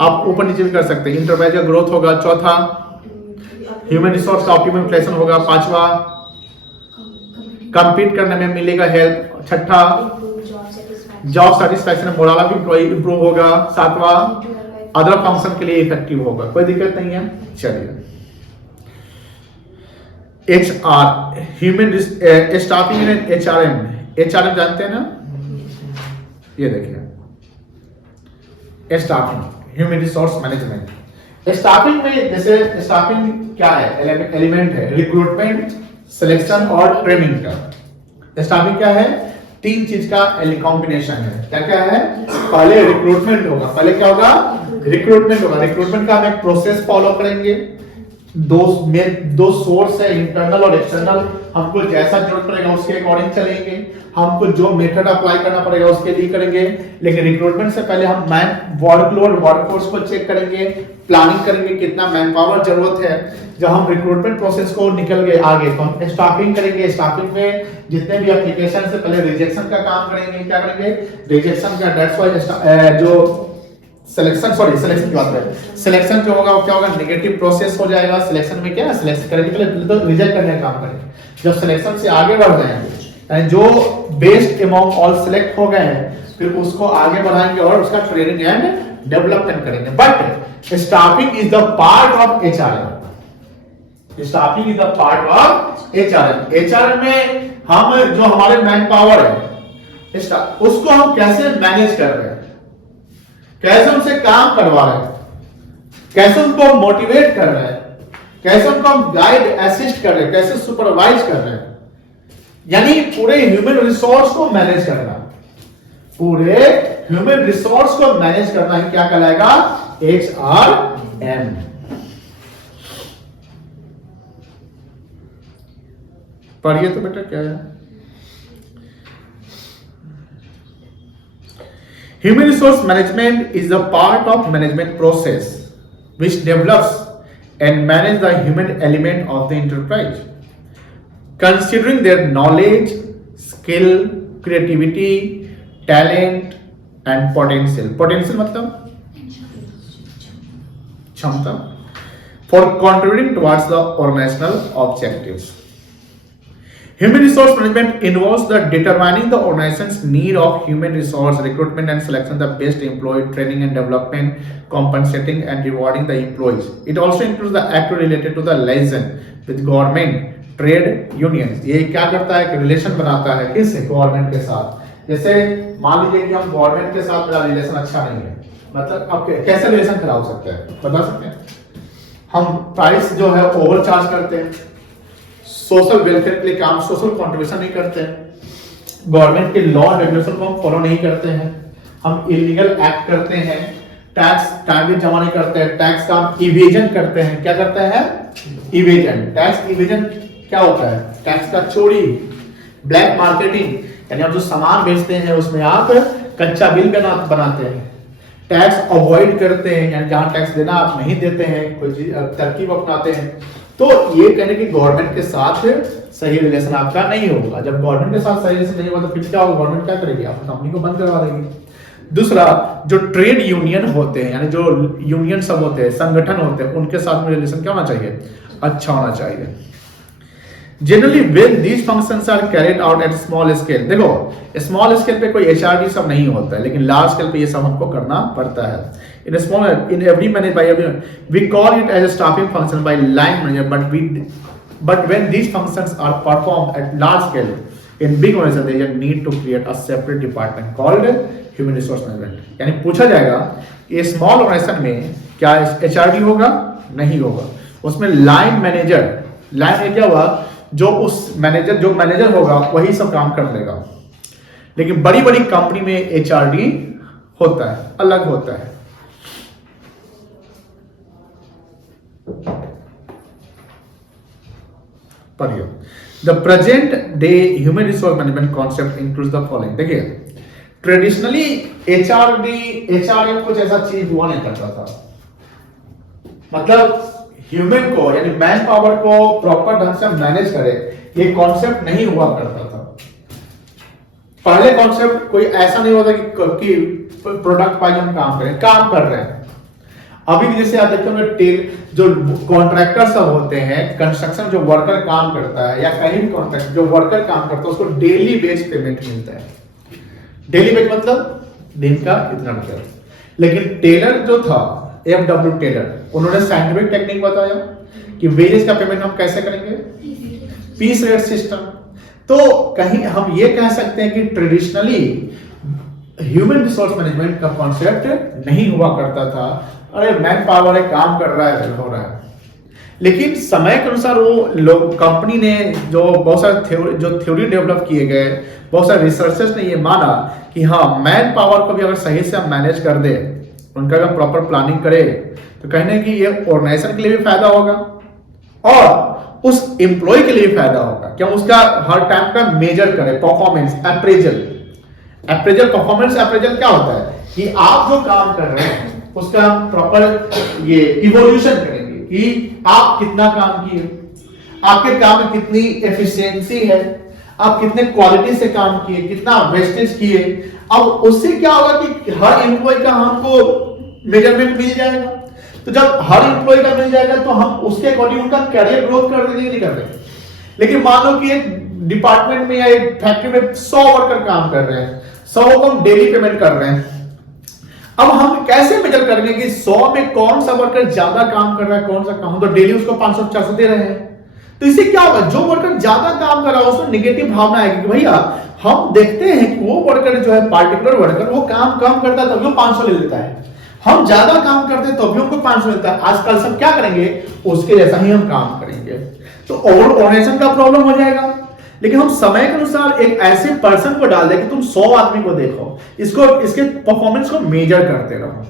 आप ऊपर नीचे भी कर सकते हैं, इंटरप्राइज का ग्रोथ होगा। चौथा, ह्यूमन रिसोर्स का ऑप्टिमम यूटिलाइजेशन होगा। पांचवा, कंपीट करने में मिलेगा हेल्प। छठा, job satisfaction, morale of employee improve होगा। सातवां, अदर फंक्शन के लिए इफेक्टिव होगा। कोई दिक्कत नहीं है। चलिए, HR, human staffing and HRM। HRM जानते हैं ना? ये देखिए, staffing, human resource management. Staffing में जैसे स्टाफिंग क्या है, एलिमेंट है रिक्रूटमेंट, सिलेक्शन और ट्रेनिंग का। स्टाफिंग क्या है? 3 चीज का कॉम्बिनेशन है। क्या क्या है? पहले रिक्रूटमेंट होगा। पहले क्या होगा? रिक्रूटमेंट होगा। रिक्रूटमेंट का हम एक प्रोसेस फॉलो करेंगे। दो सोर्स है, इंटरनल और एक्सटर्नल। हमको जैसा जरूरत पड़ेगा उसके अकॉर्डिंग चलेंगे, हमको जो मेथड अप्लाई करना पड़ेगा उसके लिए करेंगे। लेकिन रिक्रूटमेंट से पहले हम मैन वर्कलोड, वर्कफोर्स को चेक करेंगे, प्लानिंग करेंगे कितना मैन पावर जरूरत है। जब हम रिक्रूटमेंट प्रोसेस को निकल गए आगे तो हम स्टाफिंग करेंगे। स्टाफिंग में जितने भी एप्लीकेशन से पहले रिजेक्शन का काम करेंगे। क्या करेंगे? रिजेक्शन का। दैट्स व्हाई जो सिलेक्शन की बात करें, सिलेक्शन जो होगा वो क्या होगा? नेगेटिव प्रोसेस हो जाएगा। सिलेक्शन में क्या है? सिलेक्शन करने के लिए तो रिजेक्ट करने का काम करेंगे। जब सिलेक्शन से आगे बढ़ जाएंगे, जो बेस्ट अमंग ऑल सिलेक्ट हो गए हैं, फिर उसको आगे बढ़ाएंगे और उसका ट्रेनिंग एंड डेवलपमेंट करेंगे। But staffing is the part of HRM। Staffing is the part of HRM। HRM में हम जो हमारे मैन पावर है उसको हम कैसे मैनेज कर रहे हैं, कैसे उनसे काम करवा रहे हैं, कैसे उनको मोटिवेट कर रहे हैं। कैसे उनको हम गाइड असिस्ट कर रहे हैं, कैसे सुपरवाइज कर रहे हैं, यानी पूरे ह्यूमन रिसोर्स को मैनेज करना, पूरे ह्यूमन रिसोर्स को मैनेज करना ही क्या कहलाएगा, HRM। पढ़िए तो बेटा क्या है, human resource management is a part of management process which develops and manages the human element of the enterprise, considering their knowledge, skill, creativity, talent and potential। potential मतलब क्षमता, for contributing towards the organizational objectives। Human resource management involves the determining the organization's need of human resource recruitment and selection the best employee, training and development, compensating and rewarding the employees। It also includes the act related to the liaison with government, trade unions। ये क्या करता है कि relation बनाता है किस government के साथ। जैसे मान लीजिए कि हम गवर्नमेंट के साथ मेरा रिलेशन अच्छा नहीं है, मतलब आप कैसे रिलेशन खराब हो सकते हैं बता सकते हैं? हम प्राइस जो है ओवर चार्ज करते हैं, सोशल वेलफेयर के लिए काम, सोशल कंट्रीब्यूशन नहीं करते हैं, गवर्नमेंट के लॉ एंड रेगुलेशन को हम फॉलो नहीं करते हैं, हम इलीगल एक्ट करते हैं, टैक्स टाइम पे जमा नहीं करते हैं, टैक्स का हम इवेजन करते हैं। क्या करते हैं? इवेजन। टैक्स इवेजन क्या होता है? टैक्स का चोरी, ब्लैक मार्केटिंग, यानी आप जो सामान बेचते हैं उसमें आप कच्चा बिल बनाते हैं, टैक्स अवॉइड करते हैं, यानी जहां टैक्स देना आप नहीं देते हैं, कोई तरकीब अपनाते हैं। तो ये कहने की गवर्नमेंट के साथ सही रिलेशन आपका नहीं होगा। जब गवर्नमेंट के साथ सही रिलेशन नहीं होगा तो फिर क्या होगा? गवर्नमेंट क्या करेगी? आपकी कंपनी को बंद करवा देगी। दूसरा, जो ट्रेड यूनियन होते हैं, यानी जो यूनियन सब होते हैं, संगठन होते हैं, उनके साथ में रिलेशन क्या होना चाहिए? अच्छा होना चाहिए। Generally when these functions are carried out at small scale, देखो स्मॉल स्केल पे कोई HRD सब नहीं होता है, लेकिन लार्ज स्केल पे ये सब हमको करना पड़ता है। In a small, in every managed by everyone, we call it as a staffing function by line manager, but when these functions are performed at large scale in big organization, they need to create a separate department called human resource management। यानी पूछा जाएगा ये small organisation में क्या HRD होगा? नहीं होगा। उसमें लाइन मैनेजर क्या हुआ? जो मैनेजर होगा वही सब काम कर लेगा। लेकिन बड़ी बड़ी कंपनी में HRD होता है, अलग होता है। पढ़िए, the present day human resource management concept includes the following. देखिए ट्रेडिशनली HRM कुछ ऐसा चीज हुआ नहीं करता था, मतलब ह्यूमन को यानी मैन पावर को प्रॉपर ढंग से मैनेज करे, ये कॉन्सेप्ट नहीं हुआ करता था। पहले कॉन्सेप्ट कोई ऐसा नहीं होता कि प्रोडक्ट पाई हम काम कर रहे हैं। अभी भी जैसे आप देखते होंगे जो कॉन्ट्रैक्टर सब होते हैं, कंस्ट्रक्शन जो वर्कर काम करता है या कहीं भी कॉन्ट्रैक्ट जो वर्कर काम करता है उसको डेली बेस पेमेंट मिलता है। डेली बेस मतलब दिन का इतना रुपया। लेकिन टेलर जो था FW टेलर, उन्होंने साइंटिफिक टेक्निक बताया कि वेजेस का पेमेंट हम कैसे करेंगे, पीस रेट सिस्टम। तो कहीं हम ये कह सकते हैं कि ट्रेडिशनली ह्यूमन रिसोर्स मैनेजमेंट का कॉन्सेप्ट नहीं हुआ करता था। अरे मैन पावर है, काम कर रहा है, हो रहा है। लेकिन समय के अनुसार वो लोग कंपनी ने जो बहुत सारे थ्योरी डेवलप किए गए, बहुत सारे रिसर्चर्स ने ये माना कि हाँ मैन पावर को भी अगर सही से हम मैनेज कर दे, उनका अगर प्रॉपर प्लानिंग करे तो कहने की ये ऑर्गेनाइजेशन के लिए भी फायदा होगा और उस एम्प्लॉय के लिए भी फायदा होगा। क्या उसका हर टाइम का मेजर करे, परफॉर्मेंस अप्रेजल परफॉर्मेंस अप्रेजल क्या होता है कि आप जो काम कर रहे हैं उसका प्रॉपर ये इवोल्यूशन करेंगे कि आप कितना काम किए, आपके काम में कितनी एफिशिएंसी है, आप कितने क्वालिटी से काम किए, कितना वेस्टेज किए। अब उससे क्या होगा कि हर एम्प्लॉय का हमको मेजरमेंट मिल जाएगा। तो जब हर एम्प्लॉय का मिल जाएगा तो हम उसके अकॉर्डिंग उनका कैरियर ग्रोथ कर देंगे, नहीं कर देंगे। लेकिन मान लो कि एक डिपार्टमेंट में या एक फैक्ट्री में 100 वर्कर काम कर रहे हैं, 100 को हम डेली पेमेंट कर रहे हैं। अब हम कैसे मेजर करेंगे कि 100 में कौन सा वर्कर ज्यादा काम कर रहा है, कौन सा कम? तो डेली उसको 500-400 दे रहे हैं। तो इससे क्या होगा, जो वर्कर ज्यादा काम कर रहा है उसमें नेगेटिव भावना आएगी कि भैया हम देखते हैं कि वो वर्कर जो है पार्टिकुलर वर्कर वो काम कम करता है तभी वो 500 ले लेता है, हम ज्यादा काम करते हैं तो भी हमको 500 मिलता है। आजकल सब क्या करेंगे, उसके जैसा ही हम काम करेंगे, तो ओवर ऑर्गेनाइजेशन का प्रॉब्लम हो जाएगा। लेकिन हम समय के अनुसार एक ऐसे पर्सन को डाल दें कि तुम 100 आदमी को देखो, इसको इसके परफॉर्मेंस को मेजर करते रहो।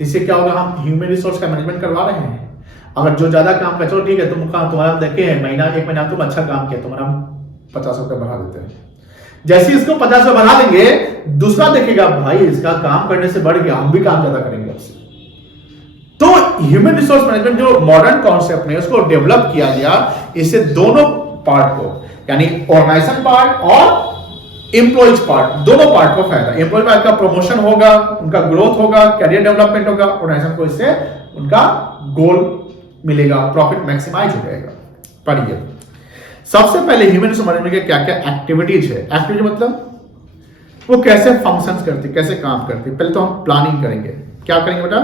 इससे क्या होगा, हम ह्यूमन रिसोर्स का मैनेजमेंट करवा रहे हैं। अगर जो ज्यादा काम कर, चलो ठीक है, तुम्हारा देखे हैं महीना, एक महीना तुम अच्छा काम किया, तुम्हारा 50 रुपए बढ़ा देते हैं। जैसे इसको 50 रुपए बढ़ा देंगे, दूसरा देखेगा भाई इसका काम करने से बढ़ गया, हम भी काम ज्यादा करेंगे आपसे। तो ह्यूमन रिसोर्स मैनेजमेंट जो मॉडर्न कॉन्सेप्ट में उसको डेवलप किया गया, इससे दोनों पार्ट को, यानी ऑर्गेनाइजेशन पार्ट और एम्प्लॉइज पार्ट, दोनों पार्ट को फायदा। एम्प्लॉय पार्ट का प्रमोशन होगा, उनका ग्रोथ होगा, कैरियर डेवलपमेंट होगा, ऑर्गेनाइजेशन को इससे उनका गोल मिलेगा, प्रॉफिट मैक्सिमाइज हो जाएगा। पढ़िए, सबसे पहले ह्यूमन रिसोर्स मैनेजमेंट के क्या क्या एक्टिविटीज है। एक्टिविटी मतलब वो कैसे फंक्शंस करती, कैसे काम करती। पहले तो हम प्लानिंग करेंगे। क्या करेंगे बेटा,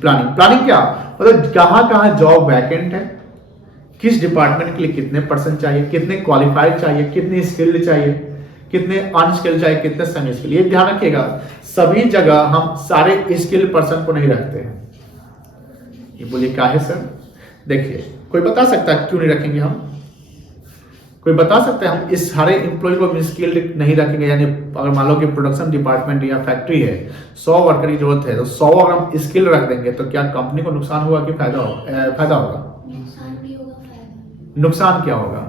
प्लानिंग। प्लानिंग क्या मतलब, कहां कहां जॉब वैकेंट है, किस डिपार्टमेंट के लिए कितने पर्सन चाहिए, कितने क्वालिफाइड चाहिए, कितने स्किल्ड चाहिए, कितने अनस्किल्ड चाहिए, कितने सेमी स्किल्ड। ये ध्यान रखिएगा, सभी जगह हम सारे स्किल्ड पर्सन को नहीं रखते हैं। ये बोलिए क्या है सर, देखिए कोई बता सकता है क्यों नहीं रखेंगे हम, कोई बता सकता है हम इस सारे एम्प्लॉय को स्किल्ड नहीं रखेंगे। यानी अगर मान लो कि प्रोडक्शन डिपार्टमेंट या फैक्ट्री है, 100 वर्कर की जरूरत है, तो 100 अगर हम स्किल रख देंगे तो क्या कंपनी को नुकसान होगा कि फायदा होगा? फायदा होगा। नुकसान भी होगा, फायदा। नुकसान क्या होगा?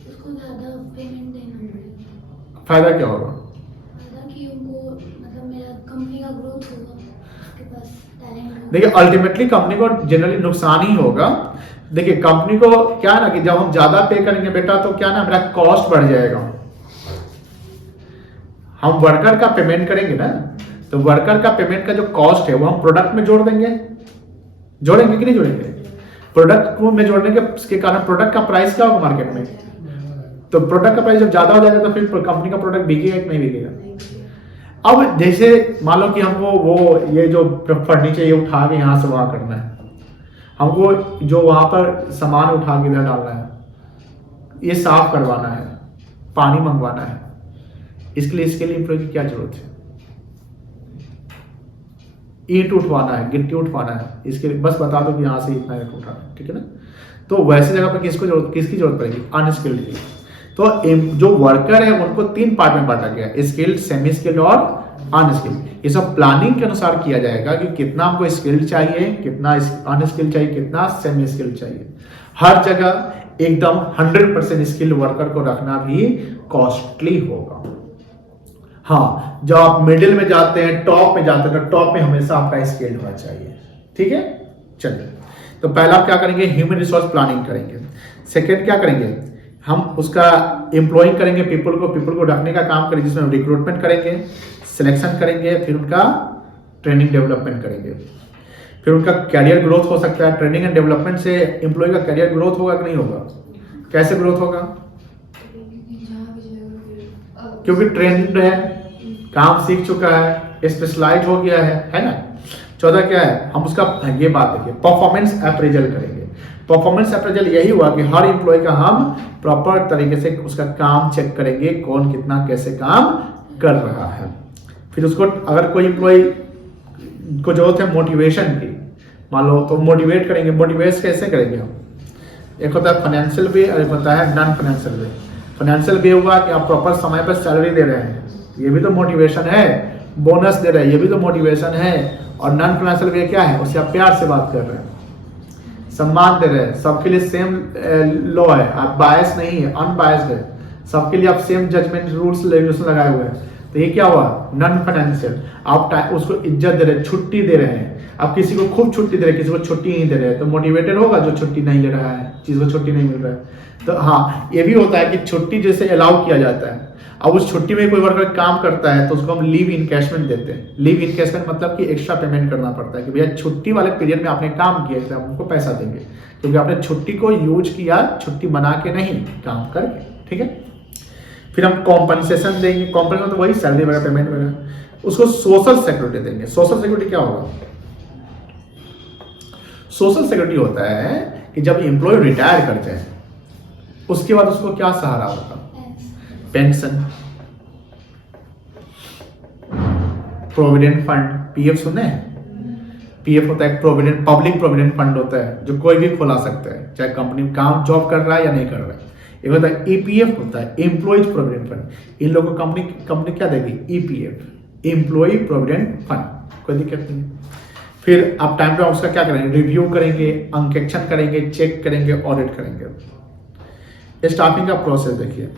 उसको ज्यादा पेमेंट देना पड़ेगा। फायदा क्या होगा? फायदा कि उनको मतलब मेरा कंपनी का ग्रोथ होगा, उसके पास टैलेंट होगा। देखिए अल्टीमेटली कंपनी को जनरली नुकसान ही होगा। देखिए कंपनी को क्या है ना कि जब हम ज्यादा पे करेंगे बेटा, तो क्या ना मेरा कॉस्ट बढ़ जाएगा। हम वर्कर का पेमेंट करेंगे ना, तो वर्कर का पेमेंट का जो कॉस्ट है वो हम प्रोडक्ट में जोड़ देंगे, जोड़ेंगे कि नहीं जोड़ेंगे? प्रोडक्ट को में जोड़ने के कारण प्रोडक्ट का प्राइस क्या होगा मार्केट में, तो प्रोडक्ट का प्राइस जब ज्यादा हो जाएगा तो फिर कंपनी का प्रोडक्ट बिकेगा कि नहीं बिकेगा। अब जैसे मान लो कि हमको वो ये जो फर्नीचर ये उठा के यहाँ से वहां करना है, हमको जो वहां पर सामान उठा के इधर डालना है, ये साफ करवाना है, पानी मंगवाना है, इसके लिए एम्प्लॉय की क्या जरूरत है? ईंट उठवाना है, गिट्टी उठवाना है, इसके लिए बस बता दो कि यहाँ से इतना ईंट उठाना है, ठीक है ना। तो वैसे जगह पर किसकी जरूरत पड़ेगी? अनस्किल्ड की। तो जो वर्कर है उनको 3 पार्ट में बांटा गया, स्किल्ड, सेमी स्किल्ड और अनस्किल्ड। ये सब प्लानिंग के अनुसार किया जाएगा कि कितना हमको स्किल्ड चाहिए, कितना अनस्किल्ड चाहिए, कितना सेमी स्किल्ड चाहिए। हर जगह एकदम 100% स्किल्ड वर्कर को रखना भी कॉस्टली होगा। हाँ, जब आप मिडिल में जाते हैं, टॉप में जाते हैं, तो टॉप में हमेशा आपका स्किल्ड होना चाहिए, ठीक है। चलिए, तो पहला आप क्या करेंगे, ह्यूमन रिसोर्स प्लानिंग करेंगे। सेकेंड क्या करेंगे, हम उसका एम्प्लॉइंग करेंगे, पीपल को रखने का काम करेंगे, जिसमें रिक्रूटमेंट करेंगे, सिलेक्शन करेंगे, फिर उनका ट्रेनिंग डेवलपमेंट करेंगे, फिर उनका कैरियर ग्रोथ हो सकता है। ट्रेनिंग एंड डेवलपमेंट से एम्प्लॉय का कैरियर ग्रोथ होगा कि नहीं होगा? कैसे ग्रोथ होगा? क्योंकि ट्रेंड है, काम सीख चुका है, स्पेशलाइज हो गया है ना। चौथा क्या है, हम उसका ये बात देखिए, परफॉर्मेंस अप्रेजल करेंगे। परफॉर्मेंस अप्रेजल यही हुआ कि हर एम्प्लॉय का हम प्रॉपर तरीके से उसका काम चेक करेंगे, कौन कितना कैसे काम कर रहा है। फिर उसको अगर कोई एम्प्लॉय को जरूरत है मोटिवेशन की, मान लो, तो मोटिवेट करेंगे। मोटिवेट कैसे करेंगे हम? एक होता है फाइनेंशियल वे और एक होता है नॉन फाइनेंशियल वे। फाइनेंशियल वे हुआ कि आप प्रॉपर समय पर सैलरी दे रहे हैं, ये भी तो मोटिवेशन है। बोनस दे रहे हैं, ये भी तो मोटिवेशन है। और नॉन फाइनेंशियल वे क्या है, उससे आप प्यार से बात कर रहे हैं, सम्मान दे रहे हैं, सबके लिए सेम लॉ है, आप बायस नहीं है, अनबायस्ड है, सबके लिए आप सेम जजमेंट रूल्स रेगुलेशन लगाए हुए हैं। तो ये क्या हुआ, नॉन फाइनेंशियल। आप उसको इज्जत दे रहे हैं, छुट्टी दे रहे हैं। आप किसी को खूब छुट्टी दे रहे हैं, किसी को छुट्टी नहीं दे रहे हैं, तो मोटिवेटेड होगा जो छुट्टी नहीं ले रहा है, चीज को छुट्टी नहीं मिल रहा है। तो हाँ, ये भी होता है कि छुट्टी जैसे अलाउ किया जाता है। अब उस छुट्टी में कोई वर्कर काम करता है तो उसको हम लीव इनकैशमेंट देते हैं। लीव इनकैशमेंट मतलब कि एक्स्ट्रा पेमेंट करना पड़ता है कि भैया छुट्टी वाले पीरियड में आपने काम किया, इसलिए हम उनको पैसा देंगे, क्योंकि आपने छुट्टी को यूज किया, छुट्टी बना के नहीं, काम करके, ठीक है। फिर हम कॉम्पनसेशन देंगे। कॉम्पनसेशन तो वही सैलरी वगैरह, पेमेंट वगैरह। उसको सोशल सिक्योरिटी देंगे। सोशल सिक्योरिटी क्या होगा? सोशल सिक्योरिटी होता है कि जब एम्प्लॉय रिटायर कर जाए उसके बाद उसको क्या सहारा होगा? पेंशन, प्रोविडेंट फंड, पीएफ सुने हैं? पीएफ होता है एक प्रोविडेंट, पब्लिक प्रोविडेंट फंड होता है जो कोई भी खुला सकता है, चाहे कंपनी में काम जॉब कर रहा है या नहीं कर रहा है। एक होता है ईपीएफ होता है एम्प्लॉयज प्रोविडेंट फंड, इन लोगों को कंपनी क्या देगी, ईपीएफ एम्प्लॉय प्रोविडेंट फंड, कोई दिक्कत नहीं। फिर आप टाइम पे उसका क्या करेंगे, रिव्यू करेंगे, अंकेक्षण करेंगे, चेक करेंगे, ऑडिट करेंगे। स्टाफिंग का प्रोसेस देखिए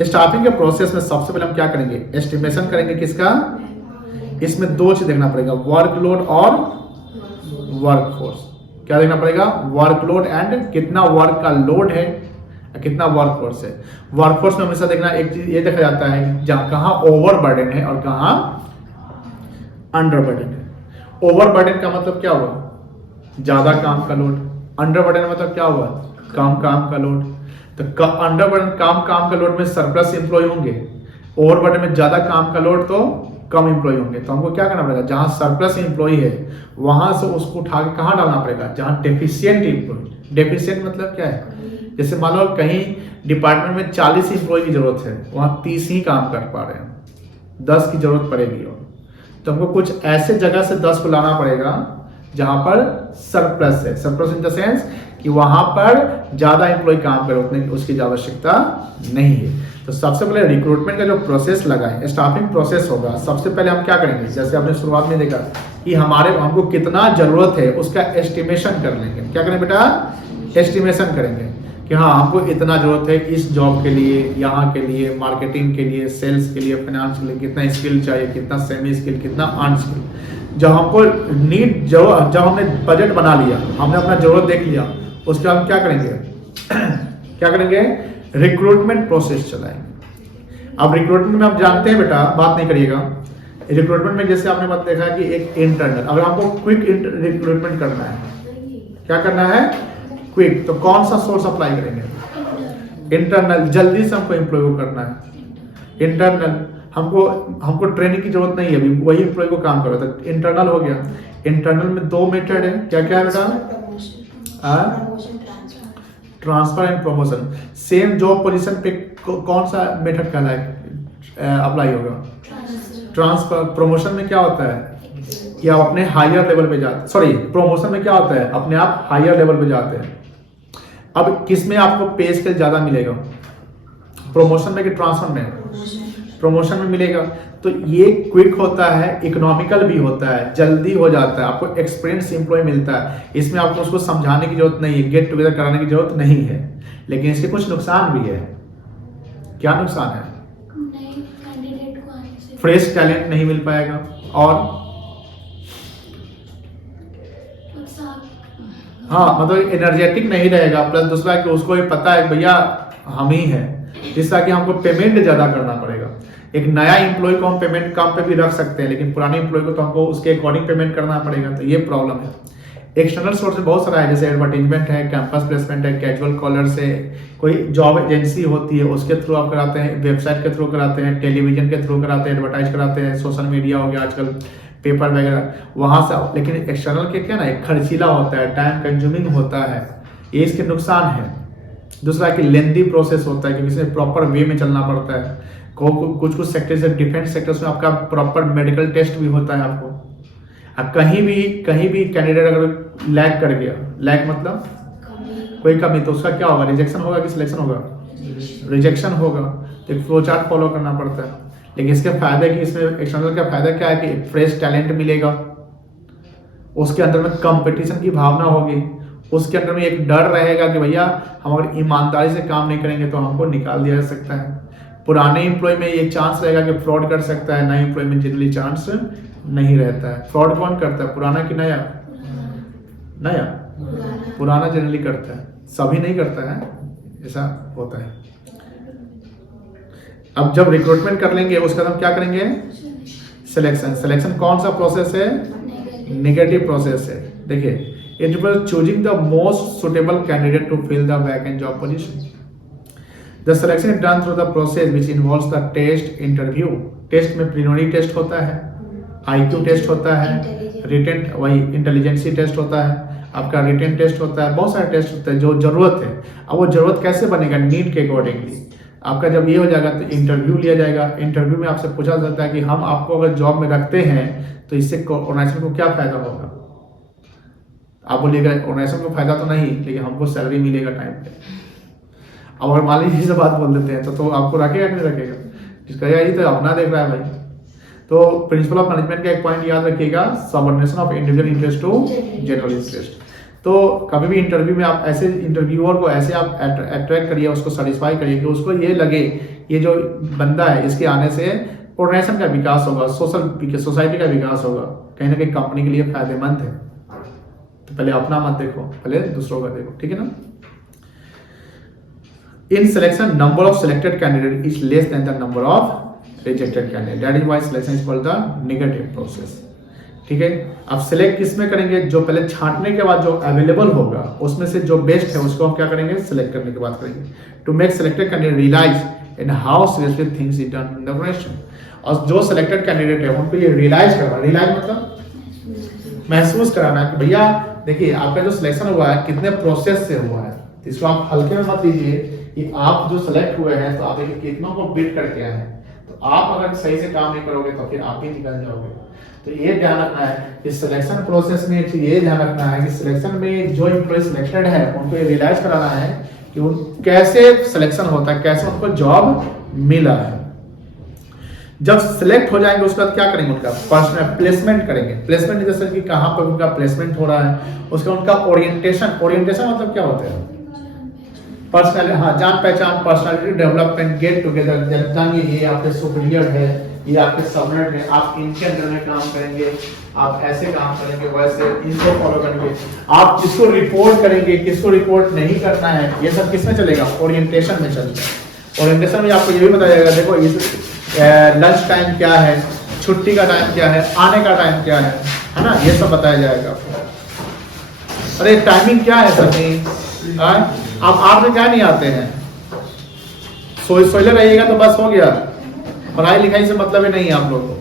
स्टाफिंग के प्रोसेस में सबसे पहले हम क्या करेंगे, एस्टिमेशन करेंगे किसका, इसमें दो चीज देखना पड़ेगा, वर्कलोड और वर्कफोर्स। क्या देखना पड़ेगा, वर्कलोड एंड कितना वर्क का लोड है, कितना वर्कफोर्स है। वर्कफोर्स में हमेशा देखना एक चीज ये देखा जाता है जहां कहां ओवर बर्डन है और कहां अंडर बर्डन है। ओवर बर्डन का मतलब क्या हुआ, ज्यादा काम का लोड। अंडर बर्डन मतलब क्या हुआ, कम काम का लोड। तो अंडर बर्डन कम काम का लोड में सरप्लस एम्प्लॉय होंगे, ओवर बर्डन में ज्यादा काम का लोड तो कम एम्प्लॉय होंगे। तो हमको क्या करना पड़ेगा, जहां सरप्लस एम्प्लॉय है वहां से उसको उठा के कहां डालना पड़ेगा, जहां डेफिशिएंट एम्प्लॉय। डेफिशिएंट मतलब क्या है, जैसे मान लो कहीं डिपार्टमेंट में 40 एम्प्लॉय की जरूरत है, वहां 30 ही काम कर पा रहे हैं, 10 की जरूरत पड़ेगी। तो हमको कुछ ऐसे जगह से 10 को लाना पड़ेगा जहां पर सरप्लस है। सरप्लस इन द सेंस कि वहां पर ज्यादा एम्प्लॉय काम करे, उतने उसकी आवश्यकता नहीं है। तो सबसे पहले रिक्रूटमेंट का जो प्रोसेस लगा है, स्टाफिंग प्रोसेस होगा। सबसे पहले हम क्या करेंगे, जैसे आपने शुरुआत में देखा कि हमको कितना जरूरत है उसका एस्टिमेशन कर लेंगे। क्या करें बेटा, एस्टिमेशन करेंगे कि हाँ हमको इतना जरूरत है इस जॉब के लिए, यहाँ के लिए, मार्केटिंग के लिए, सेल्स के लिए, फाइनेंस के लिए, कितना स्किल चाहिए, कितना सेमी स्किल, कितना अनस्किल। जब हमको नीड जब हमने बजट बना लिया, हमने अपना जरूरत देख लिया, उसके बाद हम क्या करेंगे क्या करेंगे, रिक्रूटमेंट प्रोसेस चलाएंगे। अब रिक्रूटमेंट में आप जानते हैं बेटा, बात नहीं करिएगा, रिक्रूटमेंट में जैसे आपने बात देखा कि एक इंटरनल, अगर आपको क्विक रिक्रूटमेंट करना है, क्या करना है, क्विक, तो कौन सा सोर्स अप्लाई करेंगे, इंटरनल। जल्दी से हमको एम्प्लॉय को करना है इंटरनल, हमको ट्रेनिंग की जरूरत नहीं है, अभी वही एम्प्लॉय को काम करो, तो इंटरनल हो गया। इंटरनल में दो मेथड है, क्या क्या है बेटा, transfer and promotion. Same job position पे कौन सा मेथड कहलाए अप्लाई होगा, ट्रांसफर। प्रमोशन में क्या होता है कि आप अपने हायर लेवल पे जाते, सॉरी प्रमोशन में क्या होता है, अपने आप हायर लेवल पे जाते हैं। अब किसमें आपको पे स्केल ज्यादा मिलेगा, प्रमोशन में कि ट्रांसफर में, प्रमोशन में मिलेगा। तो ये क्विक होता है, इकोनॉमिकल भी होता है, जल्दी हो जाता है, आपको एक्सपीरियंस एम्प्लॉय मिलता है। इसमें आपको उसको समझाने की जरूरत नहीं है, गेट टुगेदर कराने की जरूरत नहीं है। लेकिन इसके कुछ नुकसान भी है। क्या नुकसान है, फ्रेश टैलेंट नहीं मिल पाएगा, और हाँ मतलब एनर्जेटिक नहीं रहेगा। प्लस दूसरा कि उसको भी पता है भैया हम ही है, जिसका कि हमको पेमेंट ज्यादा करना पड़ेगा। एक नया एम्प्लॉय को हम पेमेंट कम पे भी रख सकते हैं, लेकिन पुराने एम्प्लॉय को तो हमको उसके अकॉर्डिंग पेमेंट करना पड़ेगा। तो ये प्रॉब्लम है। एक्सटर्नल सोर्स बहुत सारा है, जैसे एडवर्टीजमेंट है, कैंपस प्लेसमेंट है, कैजुअल कॉलर्स है, कोई जॉब एजेंसी होती है उसके थ्रू आप कराते हैं, वेबसाइट के थ्रू कराते हैं, टेलीविजन के थ्रू कराते हैं, एडवर्टाइज कराते हैं, सोशल मीडिया हो गया आजकल, पेपर वगैरह, वहां से। लेकिन एक्सटर्नल के क्या ना, एक खर्चीला होता है, टाइम कंज्यूमिंग होता है, ये इसके नुकसान है। दूसरा कि लेंदी प्रोसेस होता है, क्योंकि इसमें प्रॉपर वे में चलना पड़ता है। कुछ सेक्टर से, डिफेंस सेक्टर्स में आपका प्रॉपर मेडिकल टेस्ट भी होता है आपको। अब कहीं भी कैंडिडेट अगर लैग कर गया, लैग मतलब कोई कमी, तो उसका क्या होगा, रिजेक्शन होगा कि सिलेक्शन होगा, रिजेक्शन होगा। तो एक फ्लो चार्ट फॉलो करना पड़ता है। लेकिन इसके फायदे कि इसमें एक्सटर्नल का फायदा क्या है कि फ्रेश टैलेंट मिलेगा, उसके अंदर में कंपटीशन की भावना होगी, उसके अंदर में एक डर रहेगा कि भैया हम अगर ईमानदारी से काम नहीं करेंगे तो हमको निकाल दिया जा सकता है। पुराने एम्प्लॉय में ये चांस रहेगा कि फ्रॉड कर सकता है, नए एम्प्लॉय में जनरली चांस नहीं रहता है। फ्रॉड कौन करता है, पुराना कि नया? नया, पुराना जनरली करता है, सभी नहीं करता है, ऐसा होता है। अब जब रिक्रूटमेंट कर लेंगे उसके बाद हम क्या करेंगे, सिलेक्शन। सिलेक्शन कौन सा प्रोसेस है, नेगेटिव प्रोसेस है। देखिए, it was choosing the most suitable candidate to fill the vacant job position. The selection is done through the process which involves the test interview. Test में preliminary test होता है, IQ test होता है, retain वही intelligence test होता है, आपका written test होता है, बहुत सारे टेस्ट होते हैं जो जरूरत है। अब वो जरूरत कैसे बनेगा, नीड के अकॉर्डिंगली। आपका जब ये हो जाएगा तो इंटरव्यू लिया जाएगा। इंटरव्यू में आपसे पूछा जाता है कि हम आपको अगर जॉब में रखते हैं तो इससे ऑर्गेनाइजेशन को क्या फायदा होगा। आप बोलिएगा ऑर्गेनाइजेशन को फायदा तो नहीं, लेकिन हमको सैलरी मिलेगा टाइम पे। अब अगर मान लीजिए से बात बोल देते हैं तो आपको रखेगा कि नहीं रखेगा, जिसका ये तो अपना देख रहा है भाई। तो प्रिंसिपल ऑफ मैनेजमेंट का एक पॉइंट याद रखिएगा, subordination of individual interest to general interest. तो कभी भी इंटरव्यू में आप ऐसे इंटरव्यूअर को ऐसे आप अट्रैक्ट करिए, उसको सेटिस्फाई करिए कि उसको ये लगे ये जो बंदा है इसके आने से ऑर्गेनाइजेशन का विकास होगा, सोसाइटी का विकास होगा, कहीं ना कहीं कंपनी के लिए फायदेमंद है। तो पहले अपना मत देखो, पहले दूसरों का देखो, ठीक है ना। In selection, number of selected candidate is less than the number of rejected candidate. That is why selection is called the negative process. ठीक है। अब सिलेक्ट किस में करेंगे, जो पहले छांटने के बाद जो अवेलेबल होगा उसमें से जो बेस्ट है उसको हम क्या करेंगे, सिलेक्ट करने के बाद करेंगे। To make selected candidate realize in how seriously things is done in the organization. और जो सिलेक्टेड कैंडिडेट है उनको ये रियलाइज करना, रियलाइज मतलब महसूस कराना कि भैया देखिए आपका जो सिलेक्शन हुआ है कितने प्रोसेस से हुआ है। इसको आप हल्के में मत लीजिए कि आप जो सेलेक्ट हुए हैं तो आप एक कितनों को बीट करके आए हैं। तो आप अगर सही से काम नहीं करोगे तो फिर आप ही निकल जाओगे। तो ये ध्यान रखना है कि सिलेक्शन प्रोसेस में ये ध्यान रखना है कि सिलेक्शन में जो एम्प्लॉय सिलेक्टेड है उनको ये रियलाइज कराना है कि उन कैसे सिलेक्शन होता है, कैसे उनको जॉब मिला है। जब सिलेक्ट हो जाएंगे उसके बाद क्या करेंगे, उनका पर्सनल प्लेसमेंट करेंगे। प्लेसमेंट जैसे कि कहाँ पर उनका प्लेसमेंट हो रहा है, उसका उनका ओरिएंटेशन। ओरिएंटेशन मतलब क्या होता है, पर्सनल, हाँ, जान पहचान, पर्सनालिटी डेवलपमेंट, गेट टुगेदर। जानतांगे ये आपके सुपीरियर है, ये आपके सबऑर्डिनेट है, आप इनके अंदर में काम करेंगे, आप ऐसे काम करेंगे, वैसे इनको फॉलो करेंगे, आप किसको रिपोर्ट करेंगे, किसको रिपोर्ट नहीं करना है, ये सब किस में चलेगा, ओरिएंटेशन में चलता है। ओरिएंटेशन में आपको ये भी बताया जाएगा, देखो इस लंच टाइम क्या है, छुट्टी का टाइम क्या है, आने का टाइम क्या है ना, ये सब बताया जाएगा आपको। अरे टाइमिंग क्या है सभी, अब आप में क्या नहीं आते हैं, सोइले रहिएगा तो बस हो गया, पढ़ाई लिखाई से मतलब ही नहीं है आप लोगों को।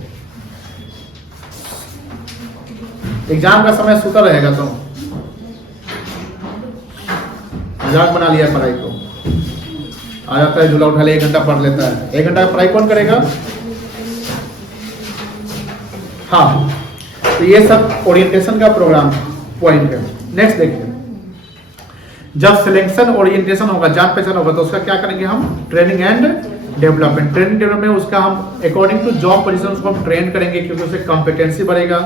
एग्जाम का समय सूता रहेगा तो मजाक बना लिया पढ़ाई को, आ जाता है झूला उठा ले, 1 घंटा पढ़ लेता है। 1 घंटा पढ़ाई कौन करेगा। हाँ, तो ये सब ओरिएंटेशन का प्रोग्राम पॉइंट है। नेक्स्ट देखिए, जब सिलेक्शन ओरिएंटेशन होगा, जान पहचान होगा, तो उसका क्या करेंगे हम, training and development. Training development में उसका हम अकॉर्डिंग टू जॉब पोजीशन उसको हम ट्रेन करेंगे, क्योंकि उससे कॉम्पिटेंसी बढ़ेगा,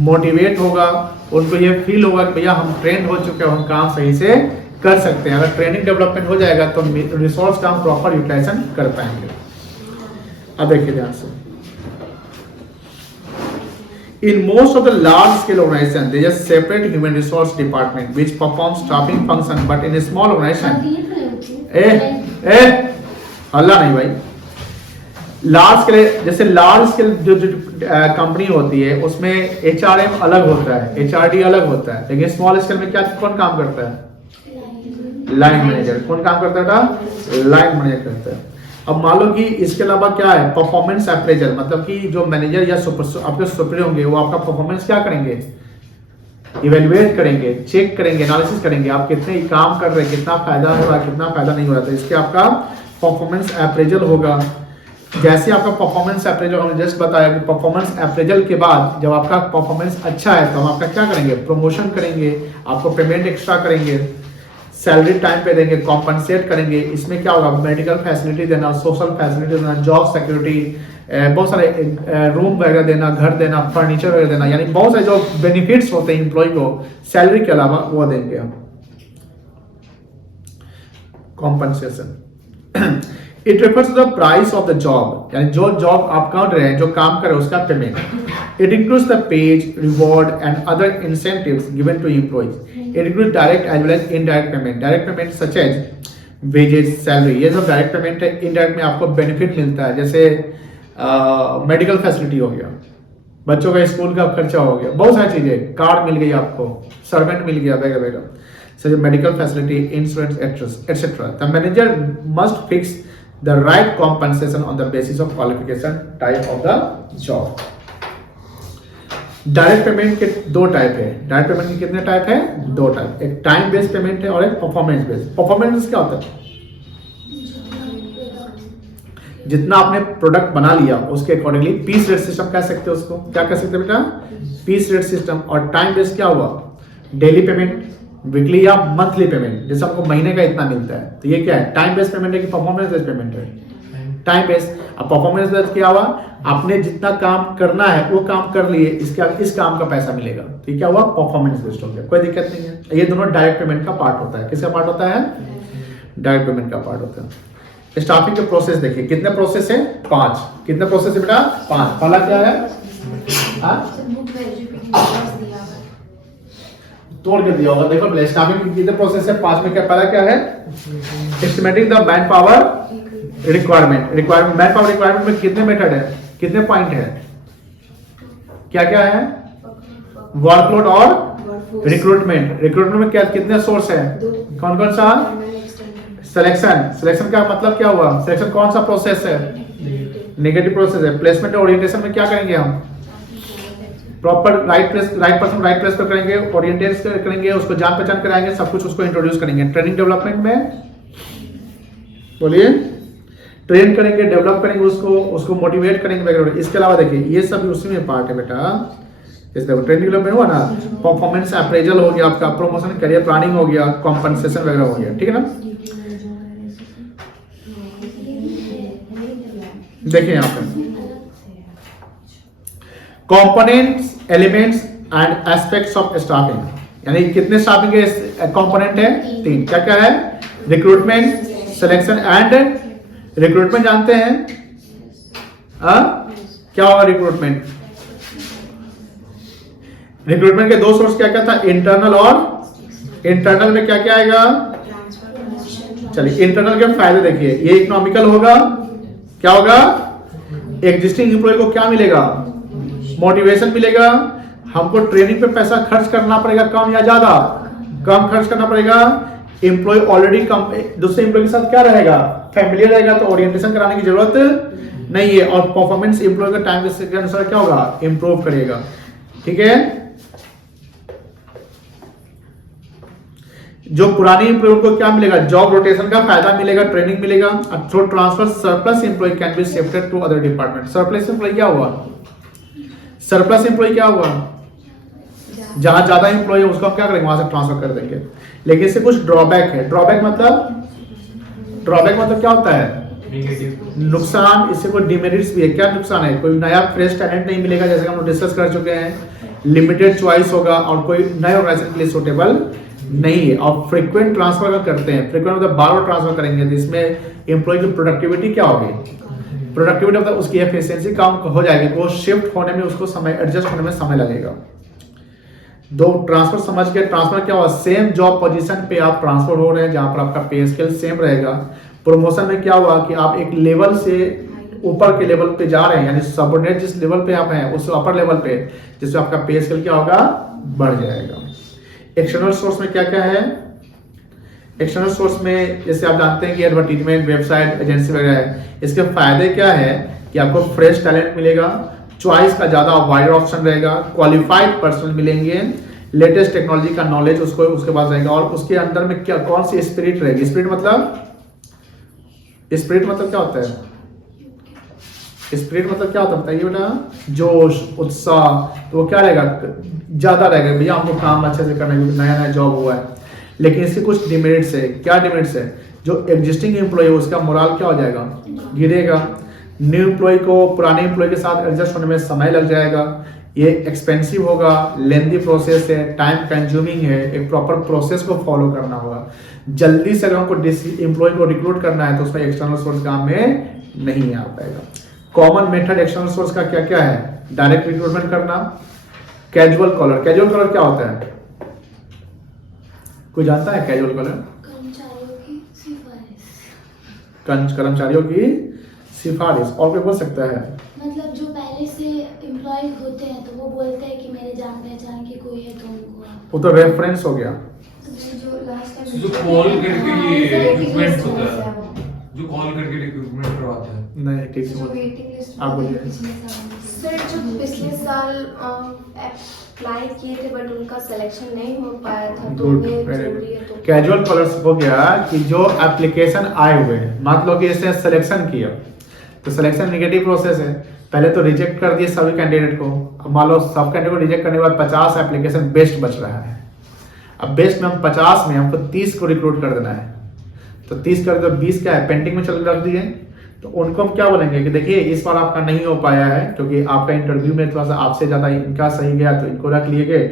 मोटिवेट होगा, उनको ये फील होगा कि भैया हम ट्रेंड हो चुके हैं, हम काम सही से कर सकते हैं। अगर ट्रेनिंग डेवलपमेंट हो जाएगा तो रिसोर्स का हम प्रॉपर यूटिलाइजेशन कर पाएंगे। अब देखिए ध्यान से, in most of the large scale organization there is a separate human resource department which performs staffing function, but in a small organization हल्ला नहीं भाई, लार्ज स्केल, जैसे लार्ज स्केल जो कंपनी होती है उसमें HRM अलग होता है, HRD अलग होता है, लेकिन स्मॉल स्केल में क्या कौन काम करता है, लाइन मैनेजर। कौन काम करता है, लाइन मैनेजर करता है। अब मान लो कि इसके अलावा क्या है, परफॉर्मेंस अप्रेजल, मतलब कि जो मैनेजर या आपके सुपीरियर होंगे वो आपका परफॉर्मेंस क्या करेंगे, इवेलुएट करेंगे, चेक करेंगे, एनालिसिस करेंगे, आप कितने काम कर रहे हैं, कितना फायदा हो रहा है, कितना फायदा नहीं हो रहा है। तो इसके आपका परफॉर्मेंस अप्रेजल होगा। जैसे आपका परफॉर्मेंस अप्रेजल हमने जस्ट बताया कि परफॉर्मेंस अप्रेजल के बाद जब आपका परफॉर्मेंस अच्छा है तो हम आपका क्या करेंगे, प्रमोशन करेंगे, आपको पेमेंट एक्स्ट्रा करेंगे, सैलरी टाइम पे देंगे, कॉम्पनसेट करेंगे। इसमें क्या होगा, मेडिकल फैसिलिटी देना, सोशल फैसिलिटी देना, जॉब सिक्योरिटी, बहुत सारे रूम वगैरह देना, घर देना, फर्नीचर वगैरह देना, यानी बहुत सारे जो बेनिफिट्स होते हैं एम्प्लॉय को सैलरी के अलावा वो देंगे हम। Compensation it refers to the price of the job, यानी जो जॉब आप कर रहे हैं, जो काम कर रहे हैं उसका payment. It includes the pays, reward and other incentives given to employees. It includes direct as well as indirect payment. Direct payment such as wages, salary, ये सब डायरेक्ट पेमेंट है। इनडायरेक्ट में आपको बेनिफिट मिलता है, जैसे मेडिकल फैसिलिटी हो गया, बच्चों का स्कूल का खर्चा हो गया, बहुत सारी चीजें, कार्ड मिल गई आपको, सर्वेंट मिल गया वगैरह वगैरह, such medical facility, insurance etcetera. The manager must fix the right compensation on the basis of qualification type of the job. Direct payment के 2 टाइप है। डायरेक्ट पेमेंट के कितने टाइप है, 2 टाइप, एक टाइम बेस्ड पेमेंट है और एक performance based. Performance क्या होता है, जितना आपने प्रोडक्ट बना लिया उसके अकॉर्डिंगली पीस रेट सिस्टम कह सकते हैं उसको, क्या कह सकते हैं बेटा, पीस रेट सिस्टम। और टाइम बेस्ड क्या हुआ, डेली पेमेंट, वीकली या मंथली पेमेंट, जैसे आपको महीने का इतना मिलता है, तो ये क्या है, टाइम बेस्ड पेमेंट है कि परफॉर्मेंस बेस्ड पेमेंट है, टाइम बेस्ड। अब परफॉर्मेंस बेस्ड क्या हुआ, आपने जितना काम करना है वो काम कर लिए, इसके बाद इस काम का पैसा मिलेगा, तो ये क्या हुआ, परफॉर्मेंस बेस्ड हो गया, कोई दिक्कत नहीं है। ये दोनों डायरेक्ट पेमेंट का पार्ट होता है, किसका पार्ट होता है, डायरेक्ट पेमेंट का पार्ट होता है। स्टाफिंग के प्रोसेस देखिए, कितने प्रोसेस है, 5। कितने प्रोसेस है बेटा, 5। पहला क्या है, तोड़ के दिया होगा, देखो पहले स्टाफिंग के कितने प्रोसेस है, 5 में क्या, पहला क्या है, estimating the man power requirement. Man power requirement में कितने मेथड है, कितने पॉइंट है, क्या क्या है, वर्कलोड और रिक्रूटमेंट में क्या, कितने सोर्स है, कौन कौन सा, सिलेक्शन का मतलब क्या हुआ, सिलेक्शन कौन सा प्रोसेस है, नेगेटिव प्रोसेस है। प्लेसमेंट और ओरिएंटेशन में क्या करेंगे हम, proper right person right place पर करेंगे, ओरिएंटेट करेंगे, उसको जान पहचान कराएंगे, सब कुछ उसको इंट्रोड्यूस करेंगे। ट्रेनिंग डेवलपमेंट में बोलिए, ट्रेन करेंगे, डेवलप करेंगे, उसको मोटिवेट करेंगे वगैरह। इसके अलावा देखिए ये सब उसी में पार्ट है बेटा। इस देखो ट्रेनिंग डेवलपमेंट हुआ ना, परफॉर्मेंस अप्रेजल हो गया आपका, प्रमोशन करियर प्लानिंग हो गया, कॉम्पनसेशन वगैरह हो गया, ठीक है ना। देखिए यहाँ पे components, elements and aspects of staffing, यानी कितने स्टाफिंग के कंपोनेंट है, 3। क्या क्या है, रिक्रूटमेंट, सिलेक्शन एंड रिक्रूटमेंट जानते हैं, क्या होगा रिक्रूटमेंट, रिक्रूटमेंट के 2 सोर्स क्या क्या था, इंटरनल और इंटरनल में क्या क्या आएगा, चलिए इंटरनल के फायदे देखिए, ये इकोनॉमिकल होगा, क्या होगा, एग्जिस्टिंग एम्प्लॉय को क्या मिलेगा, मोटिवेशन मिलेगा, हमको ट्रेनिंग पे पैसा खर्च करना पड़ेगा कम या ज्यादा, कम खर्च करना पड़ेगा, एम्प्लॉय ऑलरेडी दूसरे एम्प्लॉय के साथ क्या रहेगा, फैमिलियर रहेगा, तो ओरिएंटेशन कराने की जरूरत नहीं है, और परफॉर्मेंस एम्प्लॉय का टाइम के अनुसार क्या होगा, इंप्रूव करेगा, ठीक है। जो पुरानी एम्प्लॉय को क्या मिलेगा, जॉब रोटेशन का फायदा मिलेगा, ट्रेनिंग मिलेगा, through transfer surplus employee can be shifted to other department. Surplus employee क्या हुआ, सरप्लस एम्प्लॉय क्या हुआ, जहां ज्यादा एम्प्लॉय है उसको हम क्या करेंगे, वहां से ट्रांसफर कर देंगे। लेकिन इससे कुछ ड्रॉबैक है, ड्रॉबैक मतलब क्या होता है, नुकसान, इससे कोई डिमेरिट्स भी है। क्या नुकसान है, कोई नया फ्रेश टैलेंट नहीं मिलेगा, जैसे हम लोग डिस्कस कर चुके हैं, लिमिटेड चॉइस होगा और कोई नए ऑर्गेनाइजेशन के लिए सूटेबल नहीं है। और फ्रीक्वेंट ट्रांसफर का करते हैं, फ्रीक्वेंट मतलब बार बार ट्रांसफर करेंगे, तो इसमें एम्प्लॉय की प्रोडक्टिविटी क्या होगी, प्रोडक्टिविटी मतलब उसकी एफिशिएंसी कम हो जाएगी, वो शिफ्ट होने में उसको समय, एडजस्ट होने में समय लगेगा। 2 ट्रांसफर समझ के, ट्रांसफर क्या हुआ, सेम जॉब पोजीशन पे आप ट्रांसफर हो रहे हैं, जहां पर आपका पे स्केल सेम रहेगा। प्रमोशन में क्या हुआ कि आप एक लेवल से ऊपर के लेवल पे जा रहे हैं, यानी सबऑर्डिनेट जिस लेवल पे आप हैं उस अपर लेवल पे, जिससे आपका पे स्केल क्या होगा, बढ़ जाएगा। एक्सटर्नल सोर्स में क्या क्या है, एक्सटर्नल सोर्स में जैसे आप जानते हैं कि एडवर्टीजमेंट, वेबसाइट, एजेंसी वगैरह है। इसके फायदे क्या है कि आपको फ्रेश टैलेंट मिलेगा, चॉइस का ज्यादा वाइडर ऑप्शन रहेगा, क्वालिफाइड पर्सन मिलेंगे, लेटेस्ट टेक्नोलॉजी का नॉलेज उसको उसके पास रहेगा, और उसके अंदर में क्या, कौन सी स्पिरिट रहेगी। स्पिरिट मतलब क्या होता है, स्पिरिट मतलब क्या होता है बताइए बेटा, जोश, उत्साह, तो वो क्या रहेगा, ज्यादा रहेगा, भैया हमको काम अच्छे से करना है, नया नया जॉब हुआ है। लेकिन इसके कुछ डिमेरिट्स है, क्या डिमेरिट्स है, जो एग्जिस्टिंग एम्प्लॉय है उसका मोरल क्या हो जाएगा, गिरेगा। न्यू एम्प्लॉय को पुराने एम्प्लॉय के साथ एडजस्ट होने में समय लग जाएगा, ये एक्सपेंसिव होगा, लेंथी प्रोसेस है, टाइम कंज्यूमिंग है, एक प्रॉपर प्रोसेस को फॉलो करना होगा। जल्दी से अगर हमको एम्प्लॉय को रिक्रूट करना है तो उसमें एक्सटर्नल सोर्स काम में नहीं आ पाएगा। कॉमन मेथड एक्सटर्नल सोर्स का क्या क्या है, डायरेक्ट रिक्रूटमेंट करना, कैजुअल कॉलर। कैजुअल कॉलर क्या होता है, कोई जानता है कैजुअल कॉलर? कर्मचारियों की सिफारिश। और कोई बोल सकता है? मतलब जो पहले से एम्प्लॉय होते हैं तो वो बोलते हैं कि मेरे जान पहचान की कोई है तो उनको, वो तो रेफरेंस हो गया। जो लास्ट टाइम जो कॉल करके ये रिक्रूटमेंट होता है, जो कॉल करके रिक्रूटमेंट करवाता है। नहीं ठीक है, वेटिंग लिस्ट आप बोलिए। सर जो पिछले साल अप्लाई किए थे बट उनका सिलेक्शन नहीं हो पाया था, तो गुड, ये वेरी जरूरी है। गुड। तो कैजुअल कॉलर्स हो गया कि जो एप्लीकेशन आए हुए, मान लो कि इसने सिलेक्शन किया, तो सिलेक्शन नेगेटिव प्रोसेस है। पहले तो रिजेक्ट कर दिए सभी कैंडिडेट को, अब मान लो सब कैंडिडेट को रिजेक्ट करने के बाद 50 एप्लीकेशन बेस्ट बच रहा है। अब बेस्ट में हम 50 में हमको 30 को रिक्रूट कर देना है, तो 30 कर दो, 20 क्या है पेंडिंग में चल रख दिए। तो उनको हम क्या बोलेंगे कि देखिए इस बार आपका नहीं हो पाया है क्योंकि आपका इंटरव्यू में थोड़ा सा आपसे ज़्यादा इनका सही गया, तो इनको रख लिए गए,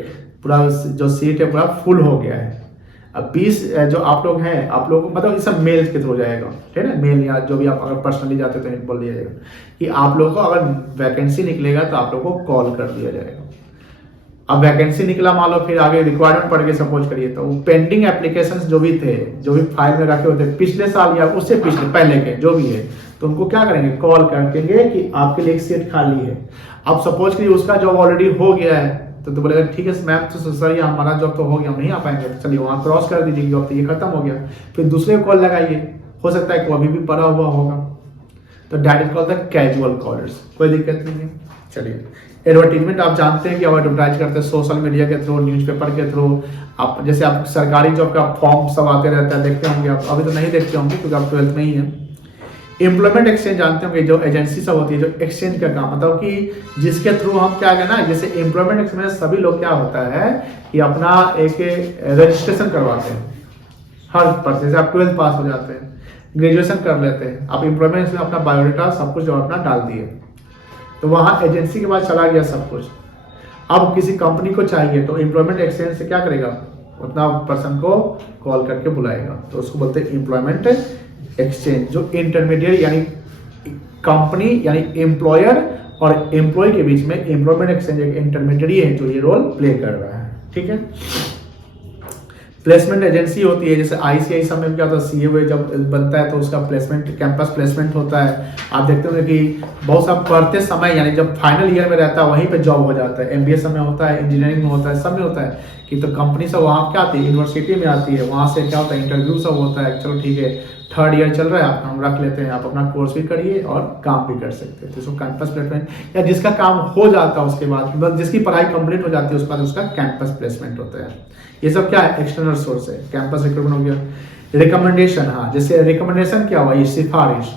पूरा जो सीट है पूरा फुल हो गया है। अब 20 जो आप लोग हैं, आप लोग मतलब ये सब मेल के थ्रू जाएगा, ठीक है ना, मेल या जो भी आप अगर पर्सनली जाते हो तो बोल दिया जाएगा कि आप लोगों को अगर वैकेंसी निकलेगा तो आप लोगों को कॉल कर दिया जाएगा। अब वैकेंसी निकला मान लो, फिर आगे रिक्वायरमेंट पड़ गई सपोज करिए, तो पेंडिंग एप्लीकेशंस जो भी थे, जो भी फाइल में रखे होते पिछले साल या उससे पिछले पहले के जो भी है, तो उनको क्या करेंगे, कॉल करेंगे कि आपके लिए एक सीट खाली है। अब सपोज करिए उसका जॉब ऑलरेडी हो गया है, तो बोलेगा ठीक है मैम, तो सर ये हमारा जॉब तो हो गया, हम नहीं आ पाएंगे, तो चलिए वहाँ क्रॉस कर दीजिए कि जॉब तो ये खत्म हो गया। फिर दूसरे को कॉल लगाइए, हो सकता है कि वो अभी भी पड़ा हुआ होगा, तो direct call the casual callers, कोई दिक्कत नहीं है। चलिए एडवर्टीजमेंट आप जानते हैं कि आप एडवर्टाइज करते हैं सोशल मीडिया के थ्रू, न्यूज़पेपर के थ्रू। आप जैसे आप सरकारी जॉब का फॉर्म सब आते रहता है, देखते होंगे आप, अभी तो नहीं देखते होंगे क्योंकि आप 12th में ही हैं। एम्प्लॉयमेंट एक्सचेंज जानते होंगे, जो एजेंसी सब होती है जो एक्सचेंज का काम, मतलब कि जिसके थ्रू हम क्या है ना, जैसे एम्प्लॉयमेंट एक्सचेंज में सभी लोग क्या होता है कि अपना एक रजिस्ट्रेशन करवाते हैं हर पर, जैसे आप 12th पास हो जाते हैं, ग्रेजुएशन कर लेते हैं, आप एम्प्लॉयमेंट में अपना बायोडाटा सब कुछ जो अपना डाल दिए, तो वहाँ एजेंसी के पास चला गया सब कुछ। अब किसी कंपनी को चाहिए तो एम्प्लॉयमेंट एक्सचेंज से क्या करेगा, उतना पर्सन को कॉल करके बुलाएगा, तो उसको बोलते हैं एम्प्लॉयमेंट एक्सचेंज। जो इंटरमीडिएट यानी कंपनी यानी एम्प्लॉयर और एम्प्लॉय के बीच में एम्प्लॉयमेंट एक्सचेंज एक इंटरमीडिएट है जो ये रोल प्ले कर रहा है, ठीक है। प्लेसमेंट एजेंसी होती है, जैसे आईसीआई सब में क्या होता है, सीए जब बनता है तो उसका प्लेसमेंट कैंपस प्लेसमेंट होता है। आप देखते होंगे कि बहुत सा पढ़ते समय यानी जब फाइनल ईयर में रहता है वहीं पे जॉब हो जाता है, एमबीए सब में होता है, इंजीनियरिंग में होता है, सब में होता है कि तो कंपनी सब वहाँ क्या आती है, यूनिवर्सिटी में आती है, वहाँ से क्या होता है इंटरव्यू सब होता है, चलो ठीक है 3rd ईयर चल रहा है आप हम रख लेते हैं, आप अपना कोर्स भी करिए और काम भी कर सकते हैं, तो इसको कैंपस प्लेसमेंट, या जिसका काम हो जाता है उसके बाद, मतलब जिसकी पढ़ाई कंप्लीट हो जाती है उसके बाद उसका कैंपस प्लेसमेंट होता है। ये सब क्या है, एक्सटर्नल सोर्स है। कैंपस रिक्रूटमेंट हो गया। रिकमेंडेशन, हाँ जैसे रिकमेंडेशन क्या हुआ, ये सिफारिश,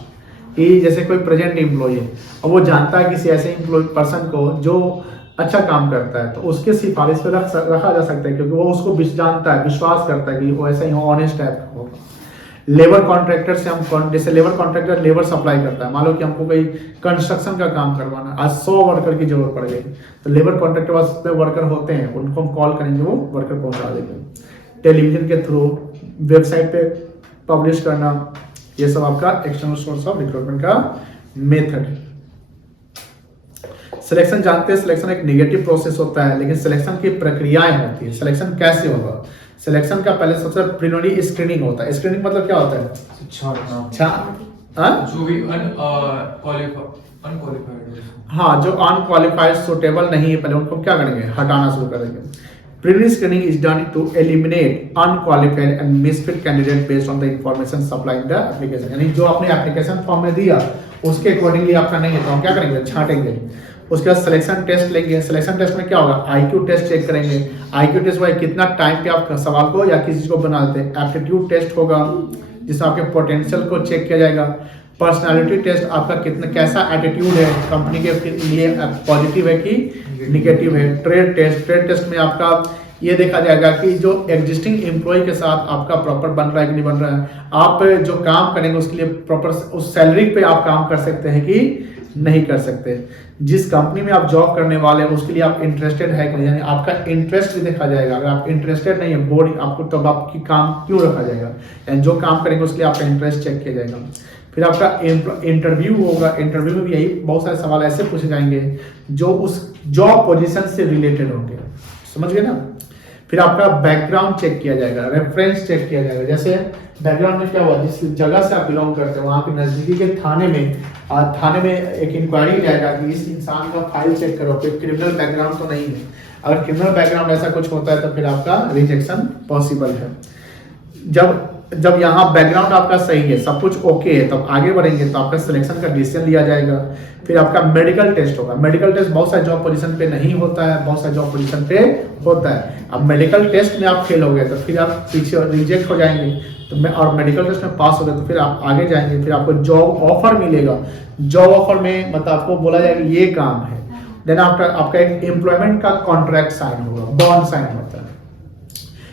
कि जैसे कोई प्रेजेंट एम्प्लॉय है और वो जानता है किसी ऐसे एम्प्लॉय पर्सन को जो अच्छा काम करता है, तो उसके सिफारिश पे रखा जा सकता है, क्योंकि वो उसको जानता है, विश्वास करता है कि वो ऐसा ही ऑनेस्ट टाइप होगा। लेबर कॉन्ट्रैक्टर से हम, जैसे लेबर कॉन्ट्रैक्टर लेबर सप्लाई करता है, मान लो कि हमको कोई कंस्ट्रक्शन का काम करवाना, आज 100 वर्कर की जरूरत पड़ गई, तो लेबर कॉन्ट्रैक्टर पास वर्कर होते हैं, उनको हम कॉल करेंगे, वो वर्कर पहुंचा देंगे। टेलीविजन के थ्रू, वेबसाइट पे पब्लिश करना, ये सब आपका एक्सटर्नल सोर्स ऑफ रिक्रूटमेंट का मेथड है। सिलेक्शन जानते हैं, सिलेक्शन एक नेगेटिव प्रोसेस होता है, लेकिन सिलेक्शन की प्रक्रियाएं होती है। सिलेक्शन कैसे होगा, सिलेक्शन का पहले सबसे प्रीलिमिनरी स्क्रीनिंग होता है। स्क्रीनिंग मतलब क्या होता है, जो भी अनक्वालिफाइड, हाँ जो अनक्वालिफाइड सुटेबल नहीं है पहले उनको क्या करेंगे, हटाना शुरू करेंगे। Preliminary screening is done to eliminate unqualified and misfit candidate based on the information supply in the application, यानी जो आपने एप्लीकेशन फॉर्म में दिया उसके अकॉर्डिंगली आपका नहीं है तो हम क्या करेंगे, छांटेंगे। उसके बाद सिलेक्शन टेस्ट लेंगे। सिलेक्शन टेस्ट में क्या होगा, आईक्यू टेस्ट चेक करेंगे। आईक्यू टेस्ट में कितना टाइम पे आप सवाल को या किसी को बना देते हैं। एप्टीट्यूड टेस्ट होगा जिससे आपके पोटेंशियल को चेक किया जाएगा। पर्सनालिटी टेस्ट, आपका कितना कैसा एटीट्यूड है, कंपनी के लिए पॉजिटिव है कि निगेटिव है। ट्रेड टेस्ट में आपका ये देखा जाएगा कि जो एग्जिस्टिंग एम्प्लॉय के साथ आपका प्रॉपर बन रहा है कि नहीं बन रहा है। आप जो काम करेंगे उसके लिए प्रॉपर उस सैलरी पे आप काम कर सकते हैं कि नहीं कर सकते। जिस कंपनी में आप जॉब करने वाले हैं उसके लिए आप इंटरेस्टेड है कि नहीं, यानी आपका इंटरेस्ट भी देखा जाएगा। अगर आप इंटरेस्टेड नहीं है बोर्ड आपको, तब आपकी काम क्यों रखा जाएगा, यानी जो काम करेंगे उसके लिए आपका इंटरेस्ट चेक किया जाएगा। फिर आपका इंटरव्यू होगा। इंटरव्यू में भी यही बहुत सारे सवाल ऐसे पूछे जाएंगे जो उस जॉब पोजीशन से रिलेटेड होंगे, समझ गए ना। फिर आपका बैकग्राउंड चेक किया जाएगा, रेफरेंस चेक किया जाएगा। जैसे बैकग्राउंड में क्या हुआ, जिस जगह से आप बिलोंग करते हैं वहाँ के नजदीकी के थाने में एक इंक्वायरी जाएगा कि इस इंसान का फाइल चेक करो, कोई क्रिमिनल बैकग्राउंड तो नहीं है। अगर क्रिमिनल बैकग्राउंड ऐसा कुछ होता है तो फिर आपका रिजेक्शन पॉसिबल है। जब जब यहाँ बैकग्राउंड आपका सही है, सब कुछ ओके है, तब आगे बढ़ेंगे तो आपका सिलेक्शन का डिसीजन लिया जाएगा। फिर आपका मेडिकल टेस्ट होगा। मेडिकल टेस्ट बहुत सारे जॉब पोजीशन पे नहीं होता है, बहुत सारे जॉब पोजीशन पे होता है। अब मेडिकल टेस्ट में आप फेल हो गए तो फिर आप पीछे रिजेक्ट हो जाएंगे, तो मैं और मेडिकल टेस्ट में पास हो गए तो फिर आप आगे जाएंगे, फिर आपको जॉब ऑफर मिलेगा। जॉब ऑफर में मतलब आपको बोला जाएगा ये काम है, देन आफ्टर आपका एक एम्प्लॉयमेंट का कॉन्ट्रैक्ट साइन होगा, बॉन्ड साइन होता है,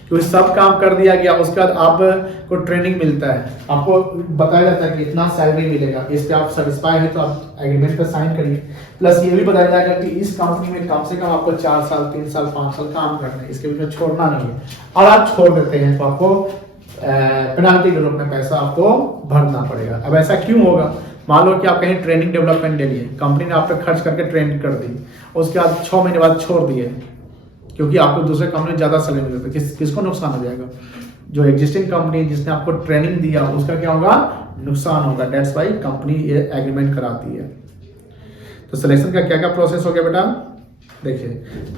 क्योंकि सब काम कर दिया गया। उसके बाद आपको ट्रेनिंग मिलता है, आपको बताया जाता है कि इतना सैलरी मिलेगा, इस पे आप सेटिस्फाई है तो आप एग्रीमेंट पे साइन करिए। प्लस ये भी बताया जाएगा कि इस कंपनी में कम से कम आपको 4 साल 3 साल 5 साल काम करना है, इसके बीच में छोड़ना नहीं है। और आप छोड़ देते हैं तो आपको पेनाल्टी के रूप में पैसा आपको भरना पड़ेगा। अब ऐसा क्यों होगा? मान लो कि आप कहीं ट्रेनिंग डेवलपमेंट ले लिए, कंपनी ने आप पे खर्च करके ट्रेन कर दी, उसके बाद 6 महीने बाद छोड़ दिए क्योंकि आपको दूसरे कंपनी में ज़्यादा सैलरी मिल रही है, किसको नुकसान हो जाएगा? जो एग्जिस्टिंग कंपनी जिसने आपको ट्रेनिंग दिया उसका क्या होगा? नुकसान होगा। दैट्स वाई कंपनी ये एग्रीमेंट कराती है। तो सिलेक्शन का क्या क्या प्रोसेस हो गया बेटा? देखिए,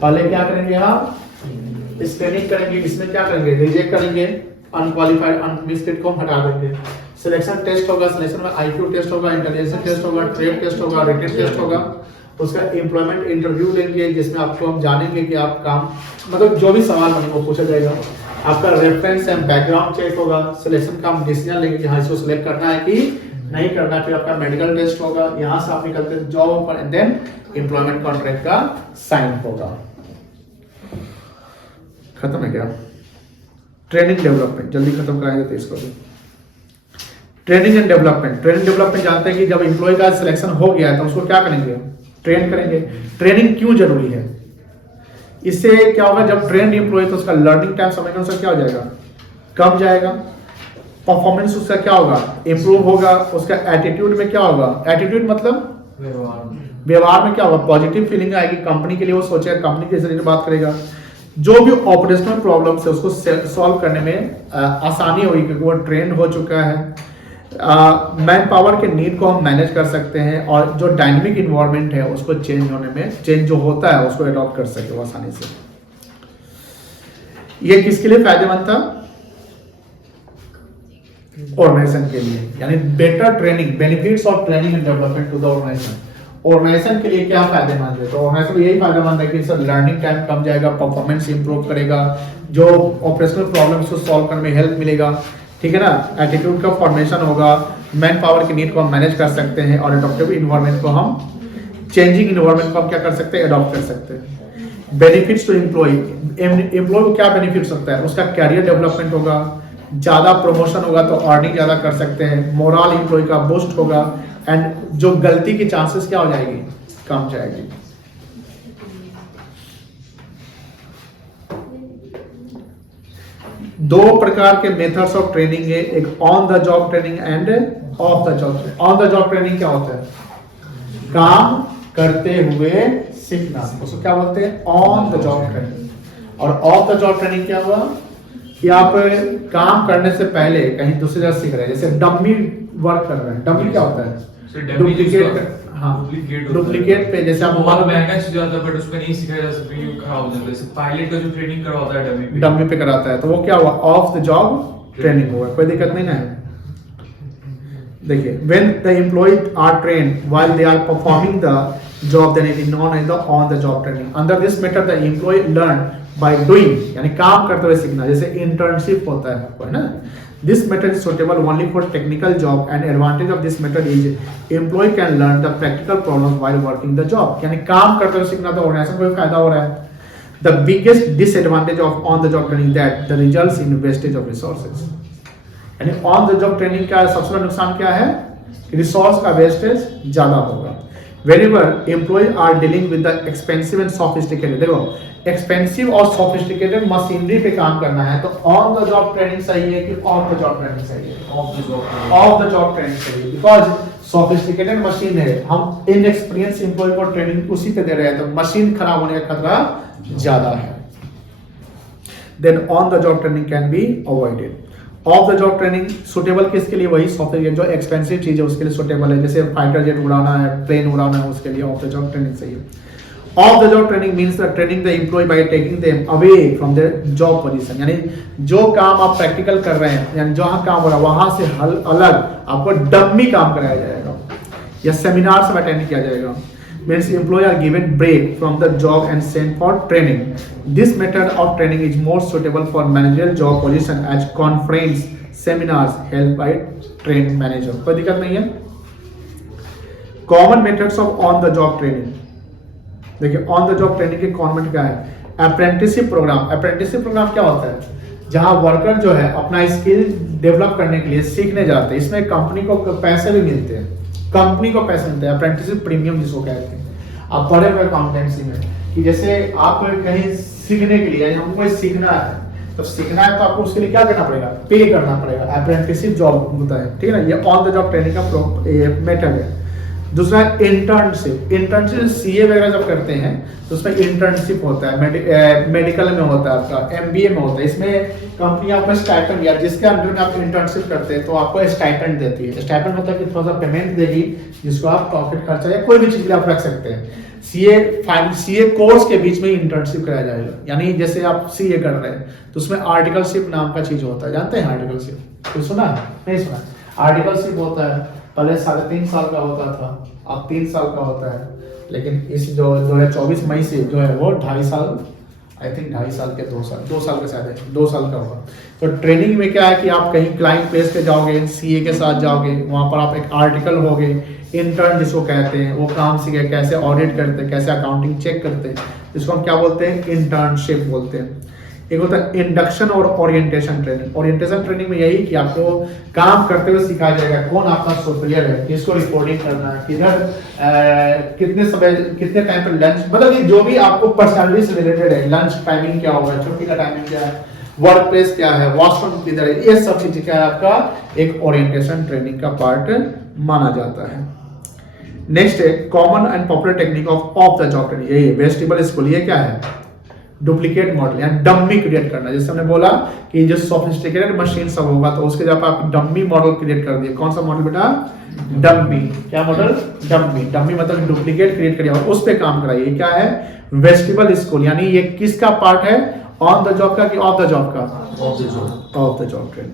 पहले क्या करेंगे आप? स्क्रीनिंग करेंगे। इसमें क्या करेंगे? रिजेक्ट करेंगे, अनक्वालिफाइड अनलिस्टेड को हटा देंगे। सिलेक्शन टेस्ट होगा, सिलेक्शन में आईक्यू टेस्ट होगा, इंटेलिजेंस टेस्ट होगा, ट्रेड टेस्ट होगा, रिटन टेस्ट होगा। उसका एम्प्लॉयमेंट इंटरव्यू लेंगे जिसमें आपको हम जानेंगे कि आप काम मतलब जो भी सवाल बने वो पूछा जाएगा। आपका रेफरेंस एंड बैकग्राउंड चेक होगा। सिलेक्शन का हम डिसीजन लेंगे कि हाँ इसको सिलेक्ट करना है कि नहीं करना है। फिर आपका मेडिकल टेस्ट होगा, यहाँ से आप निकलते हैं job offer and then employment contract का साइन होगा। खत्म है क्या? ट्रेनिंग डेवलपमेंट जल्दी खत्म कराएंगे तो इसको भी। Training and development. Training development जानते हैं कि जब एम्प्लॉय का सिलेक्शन हो गया है तो उसको क्या करेंगे? ट्रेन करेंगे। ट्रेनिंग क्यों जरूरी है? इससे क्या होगा? जब ट्रेन एम्प्लॉय तो उसका लर्निंग टाइम समझना उसका क्या हो जाएगा? कम जाएगा। परफॉर्मेंस उसका क्या होगा? इंप्रूव होगा। उसका एटीट्यूड में क्या होगा? एटीट्यूड मतलब व्यवहार में क्या होगा? पॉजिटिव फीलिंग आएगी कंपनी के लिए, वो सोचेगा, कंपनी के जरिए बात करेगा। जो भी ऑपरेशनल प्रॉब्लम्स है उसको सॉल्व करने में आसानी होगी क्योंकि वो ट्रेन हो चुका है। मैन पावर के नीड को हम मैनेज कर सकते हैं और जो डायनेमिक इन्वायरमेंट है उसको चेंज होने में, चेंज जो होता है उसको अडॉप्ट कर सके वो आसानी से। ये किसके लिए फायदेमंद था? ऑर्गेनाइजेशन के लिए, यानी better training, benefits of training and development to the organization. Organization के लिए क्या फायदेमंद है? तो ऑर्गेनाइजेशन को यही फायदेमंद है कि सर लर्निंग टाइम कम जाएगा, परफॉर्मेंस इंप्रूव करेगा, जो ऑपरेशनल प्रॉब्लम्स को सॉल्व करने में हेल्प मिलेगा, ठीक है ना। एटीट्यूड का फॉर्मेशन होगा, मैन पावर की नीड को हम मैनेज कर सकते हैं और एडॉप्टिव इन्वायरमेंट को हम, चेंजिंग इन्वायरमेंट को हम क्या कर सकते हैं? अडॉप्ट कर सकते हैं। Benefits to employ. एम्प्लॉय को क्या बेनिफिट सकता है? उसका कैरियर डेवलपमेंट होगा, ज्यादा प्रमोशन होगा तो अर्निंग ज्यादा कर सकते हैं, मोरल एम्प्लॉय का बूस्ट होगा एंड जो गलती की चांसेस क्या हो जाएगी? कम जाएगी। दो प्रकार के मेथड्स ऑफ ट्रेनिंग है, एक on the job training end of the job training. On the job training क्या होता है? काम करते हुए सीखना, उसको क्या बोलते हैं? On the job training. और ऑफ द जॉब ट्रेनिंग क्या हुआ कि आप काम करने से पहले कहीं दूसरी जगह सीख रहे हैं, जैसे डमी वर्क कर रहे हैं। डमी क्या होता है? डुप्लीकेट। हाँ, डुप्लीकेट पे जैसे आप बहुत महंगा चीज आता है बट उसमें नहीं सिखाया जा सकता, ये खराब हो जाता है। जैसे पायलट का जो ट्रेनिंग करवाता है डमी पे कराता है, तो वो क्या हुआ? ऑफ द जॉब ट्रेनिंग हुआ। कोई दिक्कत नहीं ना है। देखिए, when the employees are trained while they are performing the job, then it is known as the on the job training. Under this method the employee learn by doing, यानी काम करते हुए सीखना, जैसे इंटर्नशिप होता है आपको, है ना। This method is suitable only for technical job and advantage of this method is employee can learn the practical problems while working the job. यानी काम करते हुए सीखना तो ऑर्गेनाइजेशन को भी फायदा हो रहा है। The biggest disadvantage of on the job training that the results in wastage of resources. यानी ऑन द जॉब ट्रेनिंग का सबसे बड़ा नुकसान क्या है? रिसोर्स का वेस्टेज ज्यादा होगा। Whenever employees are dealing with the expensive and sophisticated, देखो एक्सपेंसिव और सोफिस्टिकेटेड मशीनरी पे काम करना है तो ऑन द जॉब ट्रेनिंग सही है कि ऑफ द जॉब ट्रेनिंग सही है? ऑफ द जॉब ट्रेनिंग सही है, बिकॉज सोफिस्टिकेटेड मशीन है, हम इनएक्सपीरियंस एम्प्लॉय को ट्रेनिंग उसी पे दे रहे हैं तो मशीन खराब होने का खतरा ज्यादा है। Then on the job training can be avoided. Off the job training suitable किसके लिए? वही सॉफ्टवेयर जो एक्सपेंसिव चीज है उसके लिए सुटेबल है, जैसे फाइटर जेट उड़ाना है, प्लेन उड़ाना है, उसके लिए ऑफ द जॉब ट्रेनिंग सही है। Off the job training means the training the employee by taking them away from their job position, यानी जो काम आप प्रैक्टिकल कर रहे हैं, यानी जहां काम हो रहा है वहां से अलग आपको डम्मी काम कराया जाएगा या सेमिनार्स में अटेंड किया जाएगा। Means employee are given break from the job and sent for training. This method of training is more suitable for managerial job position as conference seminars held by trained manager. कोई दिक्कत नहीं है। Common methods of on the job training. देखिए on the job training के convent क्या है? Apprenticeship programme. Apprenticeship programme क्या होता है? जहां वर्कर जो है अपना स्किल डेवलप करने के लिए सीखने जाते हैं, इसमें कंपनी को पैसे भी मिलते हैं, कंपनी को पैसे मिलते हैं, अप्रेंटिसशिप प्रीमियम जिसको कहते हैं। आप पढ़े हुए अकाउंटेंसी में कि जैसे आप कहीं सीखने के लिए, हमको सीखना है तो सीखना है तो आपको उसके लिए क्या करना पड़ेगा? पे करना पड़ेगा। अप्रेंटिसशिप जॉब होता है, ठीक है ना। ये ऑन द जॉब ट्रेनिंग का मेथड है। दूसरा इंटर्नशिप। इंटर्नशिप सीए वगैरह जब करते हैं तो उसमें इंटर्नशिप होता है, मेडिकल में होता है, आपका एमबीए में होता है। इसमें कंपनी आपको स्टाइपेंड या जिसके अंडर में आप इंटर्नशिप करते हैं तो आपको स्टाइपेंड देती है। स्टाइपेंड मतलब कि थोड़ा सा पेमेंट देगी जिसको आप पॉकेट खर्चा या कोई भी चीज आप रख सकते हैं। सीए कोर्स के बीच में इंटर्नशिप कराया जाएगा, यानी जैसे आप सीए कर रहे हैं तो उसमें आर्टिकलशिप नाम का चीज होता है। जानते हैं आर्टिकलशिप? कोई सुना है? नहीं सुना। आर्टिकलशिप होता है, पहले 3.5 साल का होता था, अब 3 साल का होता है, लेकिन इस जो 2024 मई से जो है वो 2.5 साल, आई थिंक 2.5 साल के 2 साल का शायद है, 2 साल का होगा। तो ट्रेनिंग में क्या है कि आप कहीं क्लाइंट प्लेस पे जाओगे, सीए के साथ जाओगे, वहां पर आप एक आर्टिकल होगे, इंटर्न जिसको कहते हैं, वो काम सीखे कैसे ऑडिट करते हैं, कैसे अकाउंटिंग चेक करते हैं, जिसको हम क्या बोलते हैं? इंटर्नशिप बोलते हैं। एक होता है इंडक्शन और ओरिएंटेशन ट्रेनिंग। ओरिएंटेशन ट्रेनिंग में यही कि आपको काम करते हुए सिखाया जाएगा कौन आपका सुपीरियर है, किसको रिपोर्टिंग करना है, किधर कितने समय कितने टाइम पर लंच, मतलब कि जो भी आपको पर्सनालिटी से रिलेटेड है, लंच टाइमिंग क्या होगा, छुट्टी का टाइमिंग क्या है, वर्क प्लेस क्या है, वॉशरूम किधर है, ये सब चीजें क्या है आपका एक ओरिएंटेशन ट्रेनिंग का पार्ट माना जाता है। नेक्स्ट है common and popular technique of the job training. यही वेस्टिबल स्कूल। ये क्या है? डुप्लीकेट मॉडल या डम्मी क्रिएट करना। जैसे हमने बोला कि जो सोफिस्टिकेटेड मशीन सब होगा तो उसके जब आप डम्मी मॉडल क्रिएट कर दिए। कौन सा मॉडल बेटा? डम्मी। क्या मॉडल? डम्मी। डम्मी मतलब डुप्लीकेट क्रिएट करिए और उस पे काम कराइए। क्या है? Vestibule school. यानी ये किसका पार्ट है? ऑन द जॉब का कि ऑफ द जॉब का? Of the job training.